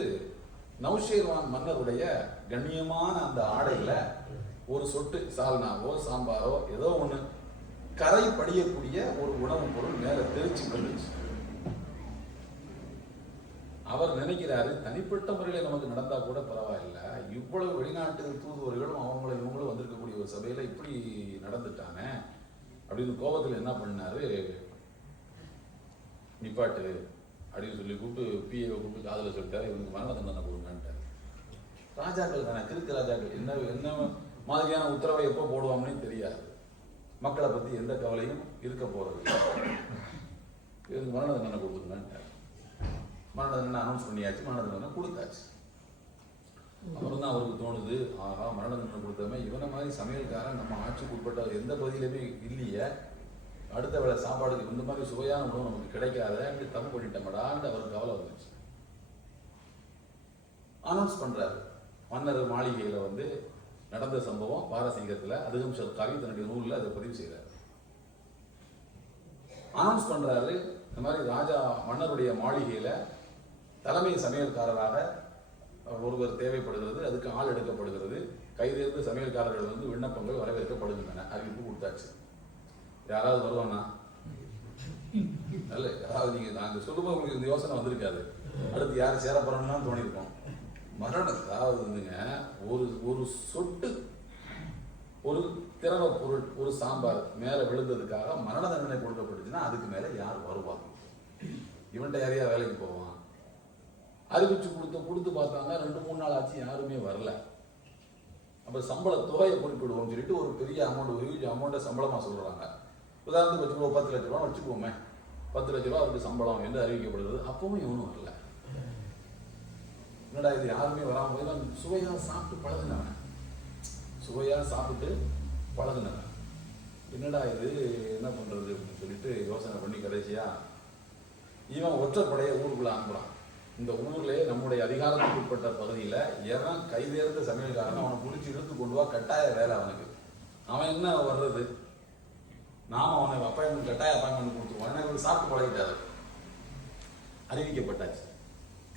நௌஷேர்வான் மன்னருடைய கண்ணியமான அந்த ஆடையில ஒரு சொட்டு சால்னாவோ சாம்பாரோ ஏதோ ஒண்ணு கரை படியக்கூடிய ஒரு உணவு பொருள் மேல தெரிச்சு கொண்டுச்சு. அவர் நினைக்கிறாரு, தனிப்பட்ட முறையில நமக்கு நடந்தா கூட பரவாயில்ல, இவ்வளவு வெளிநாட்டு தூதுவர்களும் இவங்களும் வந்திருக்கக்கூடிய ஒரு சபையில இப்படி நடந்துட்டானே அப்படின்னு கோபத்தில் என்ன பண்ணாரு, நிப்பாட்டு அப்படின்னு சொல்லி கூப்பிட்டு பிஏவை கூப்பிட்டு காதல சொல்லிட்டாரு, இவனுக்கு மரண தண்டனை கொடுங்கன்ட்டாரு. ராஜாக்கள் தானே, கிறுக்கு ராஜாக்கள், என்ன மாதிரியான உத்தரவை எப்போ போடுவாங்கன்னு தெரியாது. மக்களை பத்தி எந்த கவலையும் இருக்க போறது, இவனுக்கு மரண தண்டனை கொடுத்துருங்கன்ட்டாரு. மரண தண்டனை அனௌன்ஸ் பண்ணியாச்சு, மரண தண்டனை கொடுத்தாச்சு. அப்புறம் தான் அவருக்கு தோணுது, ஆஹா மரண தண்டனை கொடுத்தமே இவனை மாதிரி சமையல்காரன் நம்ம ஆட்சிக்கு உட்பட்ட எந்த பகுதியிலுமே இல்லையே, அடுத்த வேளை சாப்பாடுக்கு இந்த மாதிரி சுவையான உணவு நமக்கு கிடைக்காத, அப்படி தப்பு பண்ணிட்டோம்டான்னு அவருக்கு கவலை வந்துச்சு. அனௌன்ஸ் பண்றாரு. மன்னர் மாளிகையில வந்து நடந்த சம்பவம் பாரசீகத்துல, அதுவும் ஷர்காவி தன்னுடைய நூல்ல அதை பதிவு செய்யறாரு. அனௌன்ஸ் பண்றாரு, இந்த மாதிரி ராஜா மன்னருடைய மாளிகையில தலைமை சமையல்காரராக ஒருவர் தேவைப்படுகிறது, அதுக்கு ஆள் எடுக்கப்படுகிறது, கைதேர்ந்து சமையல்காரர்கள் வந்து விண்ணப்பங்கள் வரவேற்கப்படுகின்றன. அறிவிப்பு கொடுத்தாச்சு. யாராவது வருவானா? அல்ல, யாராவது நீங்க நாங்கள் சொல்லும்போது உங்களுக்கு இந்த யோசனை வந்திருக்காது, அடுத்து யார் சேர போறோம்னு தோணிருக்கோம். அதாவது வந்துங்க, ஒரு சொட்டு ஒரு திரவ பொருள், ஒரு சாம்பார் மேல விழுந்ததுக்காக மரண தண்டனை கொடுக்கப்பட்டுச்சுன்னா அதுக்கு மேல யார் வருவாங்க? இவன்கிட்ட யாரையா வேலைக்கு போவான்? அறிவிச்சு கொடுத்து பார்த்தாங்க, 2-3 நாள் ஆச்சு, யாருமே வரல. அப்ப சம்பள தொகையை குறிப்பிடுவோம் சொல்லிட்டு ஒரு பெரிய அமௌண்ட்டை சம்பளமா சொல்றாங்க. உதாரணத்துக்கு வச்சுக்கோ, 10 லட்ச ரூபா வச்சுக்கோமே, 10 லட்ச ரூபா அவருக்கு சம்பளம் என்று அறிவிக்கப்படுகிறது. அப்பவும் இவனும் வரல. என்னடா இது, யாருமே வராம போய் சுவையா சாப்பிட்டு பழகுனவன், என்னடா இது என்ன பண்றது அப்படின்னு சொல்லிட்டு யோசனை பண்ணி கடைசியா இவன் ஒற்றப்படையை ஊருக்குள்ள அனுப்புறான். இந்த ஊர்லயே நம்முடைய அதிகாரத்துக்கு உட்பட்ட பகுதியில எவன் கைதேர்ந்த சமையல்காரன் அவனை பிடிச்சி இழுத்து கொண்டு வா, கட்டாய வேலை அவனுக்கு. அவன் என்ன வர்றது, நாம அவனை கட்டாய அப்பாயின்மெண்ட் கொடுத்துருவோம். ஏன்னா இவருக்கு சாப்பிட்டு பழகிட்டாரு. அறிவிக்கப்பட்டாச்சு.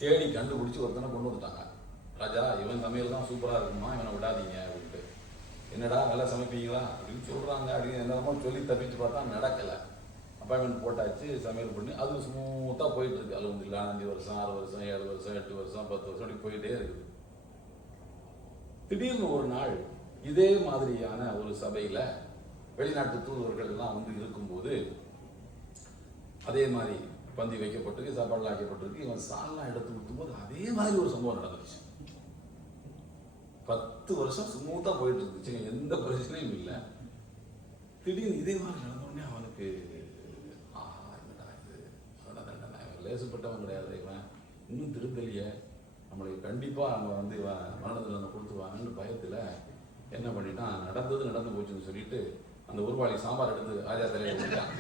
தேடி கண்டுபிடிச்சி ஒருத்தனை கொண்டு வந்துட்டாங்க. ராஜா, இவன் சமையல் தான் சூப்பராக இருக்குமா, இவனை விடாதீங்க அப்படின்ட்டு. என்னடா நல்லா சமைப்பீங்களா அப்படின்னு சொல்கிறாங்க. அப்படின்னு என்னமோ சொல்லி தப்பிச்சு பார்த்தா நடக்கலை. அப்பாயின்மெண்ட் போட்டாச்சு, சமையல் பண்ணி அது ஸ்மூத்தாக போயிட்டு இருக்கு. அது வந்து இல்லை 5 வருஷம் 6 வருஷம் 7 வருஷம் 8 வருஷம் 10 வருஷம் அப்படி போயிட்டே இருக்குது. திடீர்னு ஒரு நாள் இதே மாதிரியான ஒரு சபையில் வெளிநாட்டு தூதுவர்கள் எல்லாம் வந்து இருக்கும்போது அதே மாதிரி பந்தி வைக்கப்பட்டிருக்கு, சாப்பாடுலாம் வைக்கப்பட்டிருக்கு. இவன் சால்லாம் எடுத்து ஊற்றும்போது அதே மாதிரி ஒரு சம்பவம் நடந்துச்சு. 10 வருஷம் ஸ்மூத்தாக போயிட்டு இருந்துச்சு, எந்த பிரச்சனையும் இல்லை. திடீர்னு இதே மாதிரி நடந்தோடனே அவனுக்கு லேசுப்பட்டவன் கிடையாது, இவன் இன்னும் திருத்தலியே, நம்மளுக்கு கண்டிப்பாக அவங்க வந்து மரண தண்டனை கொடுத்துருவாங்கன்னு பயத்தில் என்ன பண்ணிட்டான், நடந்து போச்சுன்னு சொல்லிட்டு அந்த உருவாளி சாம்பார் எடுத்து ராஜா தலையை வச்சுட்டான்.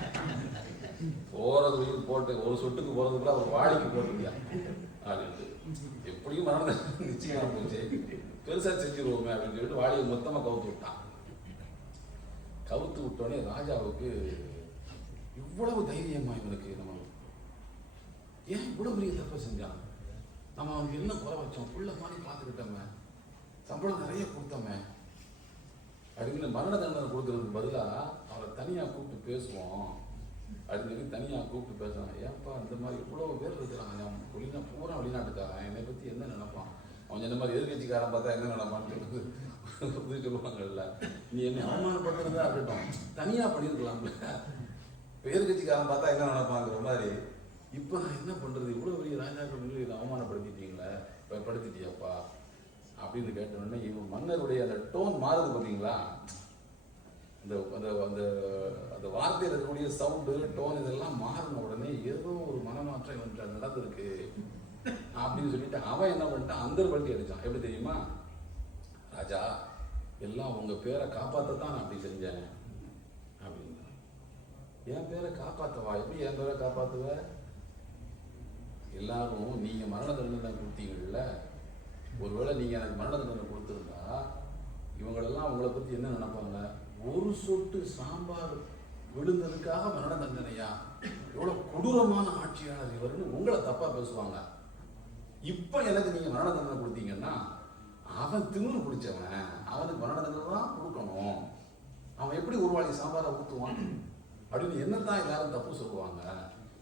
போகிறது போட்டு ஒரு சொட்டுக்கு போகிறதுக்குள்ள ஒரு வாளிக்கு போட்டுருக்கியா அப்படின்ட்டு. எப்படியும் மரண தண்டனை நிச்சயமாக போச்சு, பெருசாக செஞ்சுருவோமே அப்படின்னு சொல்லிட்டு வாளியை மொத்தமாக கவுத்து விட்டான். கவுத்து விட்டோடனே ராஜாவுக்கு இவ்வளவு தைரியமா இவனுக்கு, நம்ம ஏன் இவ்வளவு பெரிய தப்பை செஞ்சான், நம்ம அவனுக்கு என்ன குறை வச்சோம், புள்ள மாதிரி பார்த்துக்கிட்டோமே, சம்பளம் நிறைய கொடுத்தோமே அப்படின்னு மரண தண்டனை கொடுக்கறதுக்கு பதிலாக அவரை தனியாக கூப்பிட்டு பேசுவோம் அப்படின்னு சொல்லி தனியாக கூப்பிட்டு பேசுவாங்க. ஏன்ப்பா இந்த மாதிரி இவ்வளவு பேர் இருக்கிறாங்க, அவன் பூரா வெளிநாட்டுக்காரன், என்னை பற்றி என்ன நினைப்பான், அவன் இந்த மாதிரி எதிர்கட்சிக்காரன் பார்த்தா என்ன நினைப்பான்னு சொல்லி சொல்லுவாங்கல்ல. நீ என்னை அவமானப்படுத்துறதா இருக்கட்டும், தனியாக பண்ணியிருக்கலாம்ல, எதிர்கட்சிக்காரன் பார்த்தா என்ன நினைப்பாங்கிற மாதிரி. இப்போ நான் என்ன பண்ணுறது, இவ்வளோ பெரிய ராஜாக்கள் இதை அவமானப்படுத்திட்டீங்களே, இப்போ படுத்திட்டியாப்பா அப்படின்னு கேட்டோடனே இவன் மன்னருடைய அந்த டோன் மாறுது பார்த்தீங்களா, அந்த அந்த அந்த அந்த வார்த்தையில் இருக்கக்கூடிய சவுண்டு டோன் இதெல்லாம் மாறின உடனே ஏதோ ஒரு மனமாற்றம் இவன்ட்டு நடந்திருக்கு அப்படின்னு சொல்லிட்டு அவன் என்ன பண்ணிட்டான், அந்த வண்டி அடித்தான். எப்படி தெரியுமா, ராஜா எல்லாம் உங்கள் பேரை காப்பாற்றத்தான் நான் அப்படி செஞ்சேன் அப்படின்னு. என் பேரை காப்பாற்றவா, எப்படி என் பேரை காப்பாற்றுவ, எல்லாரும் நீங்கள் மரண தண்டனை கொடுத்தீங்கல்ல, ஒருவேளை நீங்கள் எனக்கு மரண தண்டனை கொடுத்துருந்தா இவங்களெல்லாம் உங்களை பற்றி என்ன நினைப்பாங்க, ஒரு சொட்டு சாம்பார் விழுந்ததுக்காக மரண தண்டனையா, எவ்வளோ கொடூரமான ஆட்சியாளர் இவர்னு உங்களை தப்பாக பேசுவாங்க. இப்போ எனக்கு நீங்கள் மரண தண்டனை கொடுத்தீங்கன்னா அவன் திமிரு பிடிச்சவன், அவனுக்கு மரண தண்டனை தான் கொடுக்கணும், அவன் எப்படி உருவாளி சாம்பாரை ஊற்றுவான் அப்படின்னு என்னத்தான் எல்லாரும் தப்பு சொல்லுவாங்க.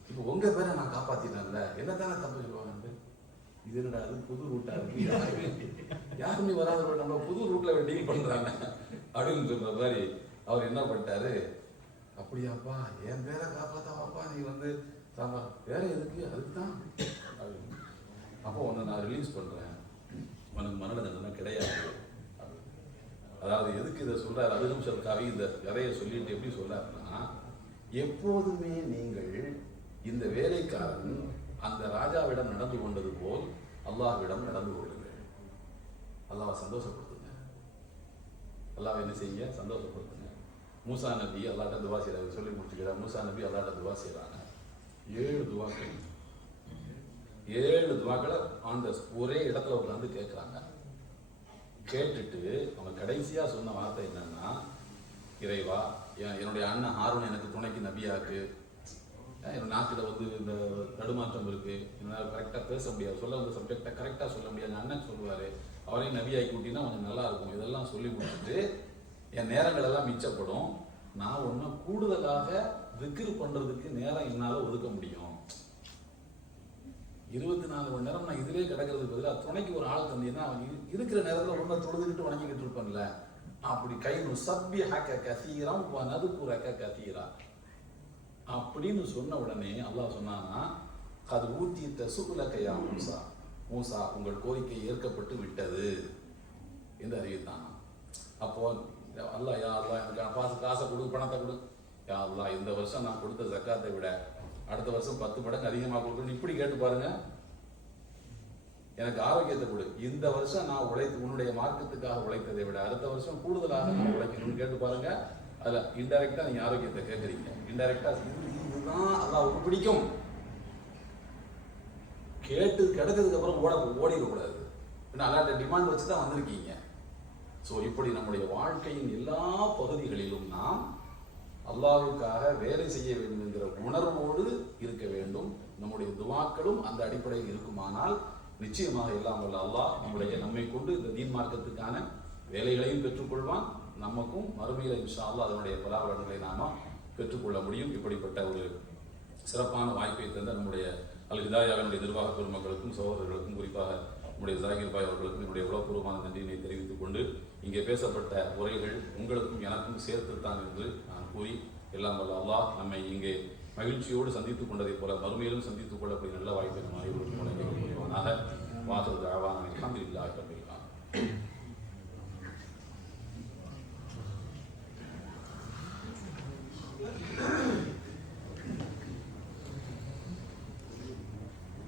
இப்போ உங்கள் பேரை நான் காப்பாற்றினேன்ல, என்னத்தானே தப்பு சொல்லுவாங்க. இது என்னடா அது புது ரூட்டா இருக்கு, யாருமே வராத நம்ம புது ரூட்ல டீல் பண்றாங்க அப்படின்னு சொல்ற மாதிரி அவர் என்ன பண்ணிட்டாரு, அப்படியாப்பா என் பேரை காப்பாத்தாவாப்பா நீ வந்து சாம்பார், வேற எதுக்கு, அதுக்கு தான் அப்படின்னு. அப்போ உன்னை நான் ரிலீஸ் பண்றேன், உனக்கு மரண தண்டனை கிடையாது. அதாவது எதுக்கு இதை சொல்றாரு, அபிஹம்சர் கவி இந்த கதையை சொல்லிட்டு எப்படி சொல்றாருன்னா, எப்போதுமே நீங்கள் இந்த வேலைக்காரன் அந்த ராஜாவிடம் நடந்து கொண்டது போல் அல்லாஹ்விடம் நடந்து கொள்ளுங்கள். அல்லாஹ்வை சந்தோஷப்படுத்துங்க, அல்லாஹ்வை என்ன செய்யுங்க, சந்தோஷப்படுத்துங்க. மூசா நபி அல்லாஹ்ட்ட துவா செய்யறாரு, சொல்லி முடிச்சுக்கிறார். மூசா நபி அல்லாஹ்ட்ட துவா செய்யறாங்க. 7 துவாக்கள், 7 துவாக்களை அந்த ஒரே இடத்துல உட்காந்து கேட்குறாங்க. கேட்டுட்டு அவங்க கடைசியா சொன்ன வார்த்தை என்னன்னா, இறைவா என்னுடைய அண்ணன் ஹாரூன் எனக்கு துணைக்கு நபியாக்கு, என் நாட்டில் வந்து இந்த தடுமாற்றம் இருக்கு, என்னால் கரெக்டாக பேச முடியாது, சொல்ல வந்த சப்ஜெக்டை கரெக்டாக சொல்ல முடியாது, அண்ணன் சொல்லுவார், அவரையும் நபியாக்கி கூட்டினா கொஞ்சம் நல்லா இருக்கும். இதெல்லாம் சொல்லி கொடுத்துட்டு என் நேரங்கள் எல்லாம் மிச்சப்படும், நான் ஒன்றும் கூடுதலாக திக்ர் பண்ணுறதுக்கு நேரம் என்னால் ஒதுக்க முடியும். 24 மணி நேரம் நான் இதிலே கிடக்கிறதுக்கு பதிலாக துணைக்கு ஒரு ஆள் தந்தீங்கன்னா இருக்கிற நேரத்தில் ஒன்றை தொழுதுகிட்டு வணங்கிக்கிட்டு இருப்பேன்ல, அப்படி கைனு சப்பி ஹக்க கசீரம் நதுப்புறக்க கசீரா அப்படின்னு சொன்ன உடனே அல்லாஹ் சொன்னான்னா, அது ஊத்திட்ட சுகுலக்கையா மூசா, மூசா உங்கள் கோரிக்கை ஏற்கப்பட்டு விட்டது என்று அறிவித்தான். அப்போ அல்லாஹ், யா அல்லாஹ் எனக்கு காசை கொடு, பணத்தை கொடு, யா அல்லாஹ் இந்த வருஷம் நான் கொடுத்த ஜக்காத்தை விட அடுத்த வருஷம் 10 மடங்கு அதிகமாக கொடுக்கணும், இப்படி கேட்டு பாருங்க. எனக்கு ஆரோக்கியத்தை கொடு, இந்த வருஷம் நான் உன்னுடைய மார்க்கத்துக்காக உழைத்ததை விட அடுத்த வருஷம் கூடுதலாக நான் உழைக்கணும்னு கேட்டு பாருங்க. அதில் இன்டைரக்டா நீங்க ஆரோக்கியத்தை கேட்குறீங்க, இன்டைரக்டா இதுதான் அல்லாஹ்வுக்கு பிடிக்கும். கேட்டு கிடைச்சதுக்கு அப்புறம் ஓடிடக்கூடாது, அல்லாஹ்ட்ட டிமாண்ட் வச்சு தான் வந்திருக்கீங்க. ஸோ இப்படி நம்முடைய வாழ்க்கையின் எல்லா பகுதிகளிலும் நாம் அல்லாஹ்வுக்காக வேலை செய்ய வேண்டும் என்கிற உணர்வோடு இருக்க வேண்டும். நம்முடைய துவாக்களும் அந்த அடிப்படையில் இருக்குமானால் நிச்சயமாக எல்லாம் வல்ல அல்லாஹ் நம்மை கொண்டு இந்த தீன் மார்க்கத்துக்கான வேலைகளையும் பெற்றுக்கொள்வான். நமக்கும் மறுமையில இன்ஷா அல்லாஹ் அதனுடைய பலாபலன்களை நாம பெற்றுக்கொள்ள முடியும். இப்படிப்பட்ட ஒரு சிறப்பான வாய்ப்பை தந்த நம்முடைய அல் ஹிதாயாவினுடைய நிர்வாக பெருமக்களுக்கும் சகோதரர்களுக்கும் குறிப்பாக நம்முடைய ஜாகிர் பாய் அவர்களுக்கும் என்னுடைய உளப்பூர்வமான நன்றியினை தெரிவித்துக் கொண்டு இங்கே பேசப்பட்ட உரைகள் உங்களுக்கும் எனக்கும் சேர்த்துத்தான் என்று நான் கூறி எல்லாம் வல்ல அல்லாஹ் நம்மை இங்கே மகிழ்ச்சியோடு சந்தித்துக் கொண்டதை போல மறுமையிலும் சந்தித்துக் கொள்ளக்கூடிய நல்ல வாய்ப்பை நம் அனைவருக்கும் வழங்கிக் கொள்வானாக. வாசல் ஆவான அல்ஹம்துலில்லாஹி ரப்பில் ஆலமீன்.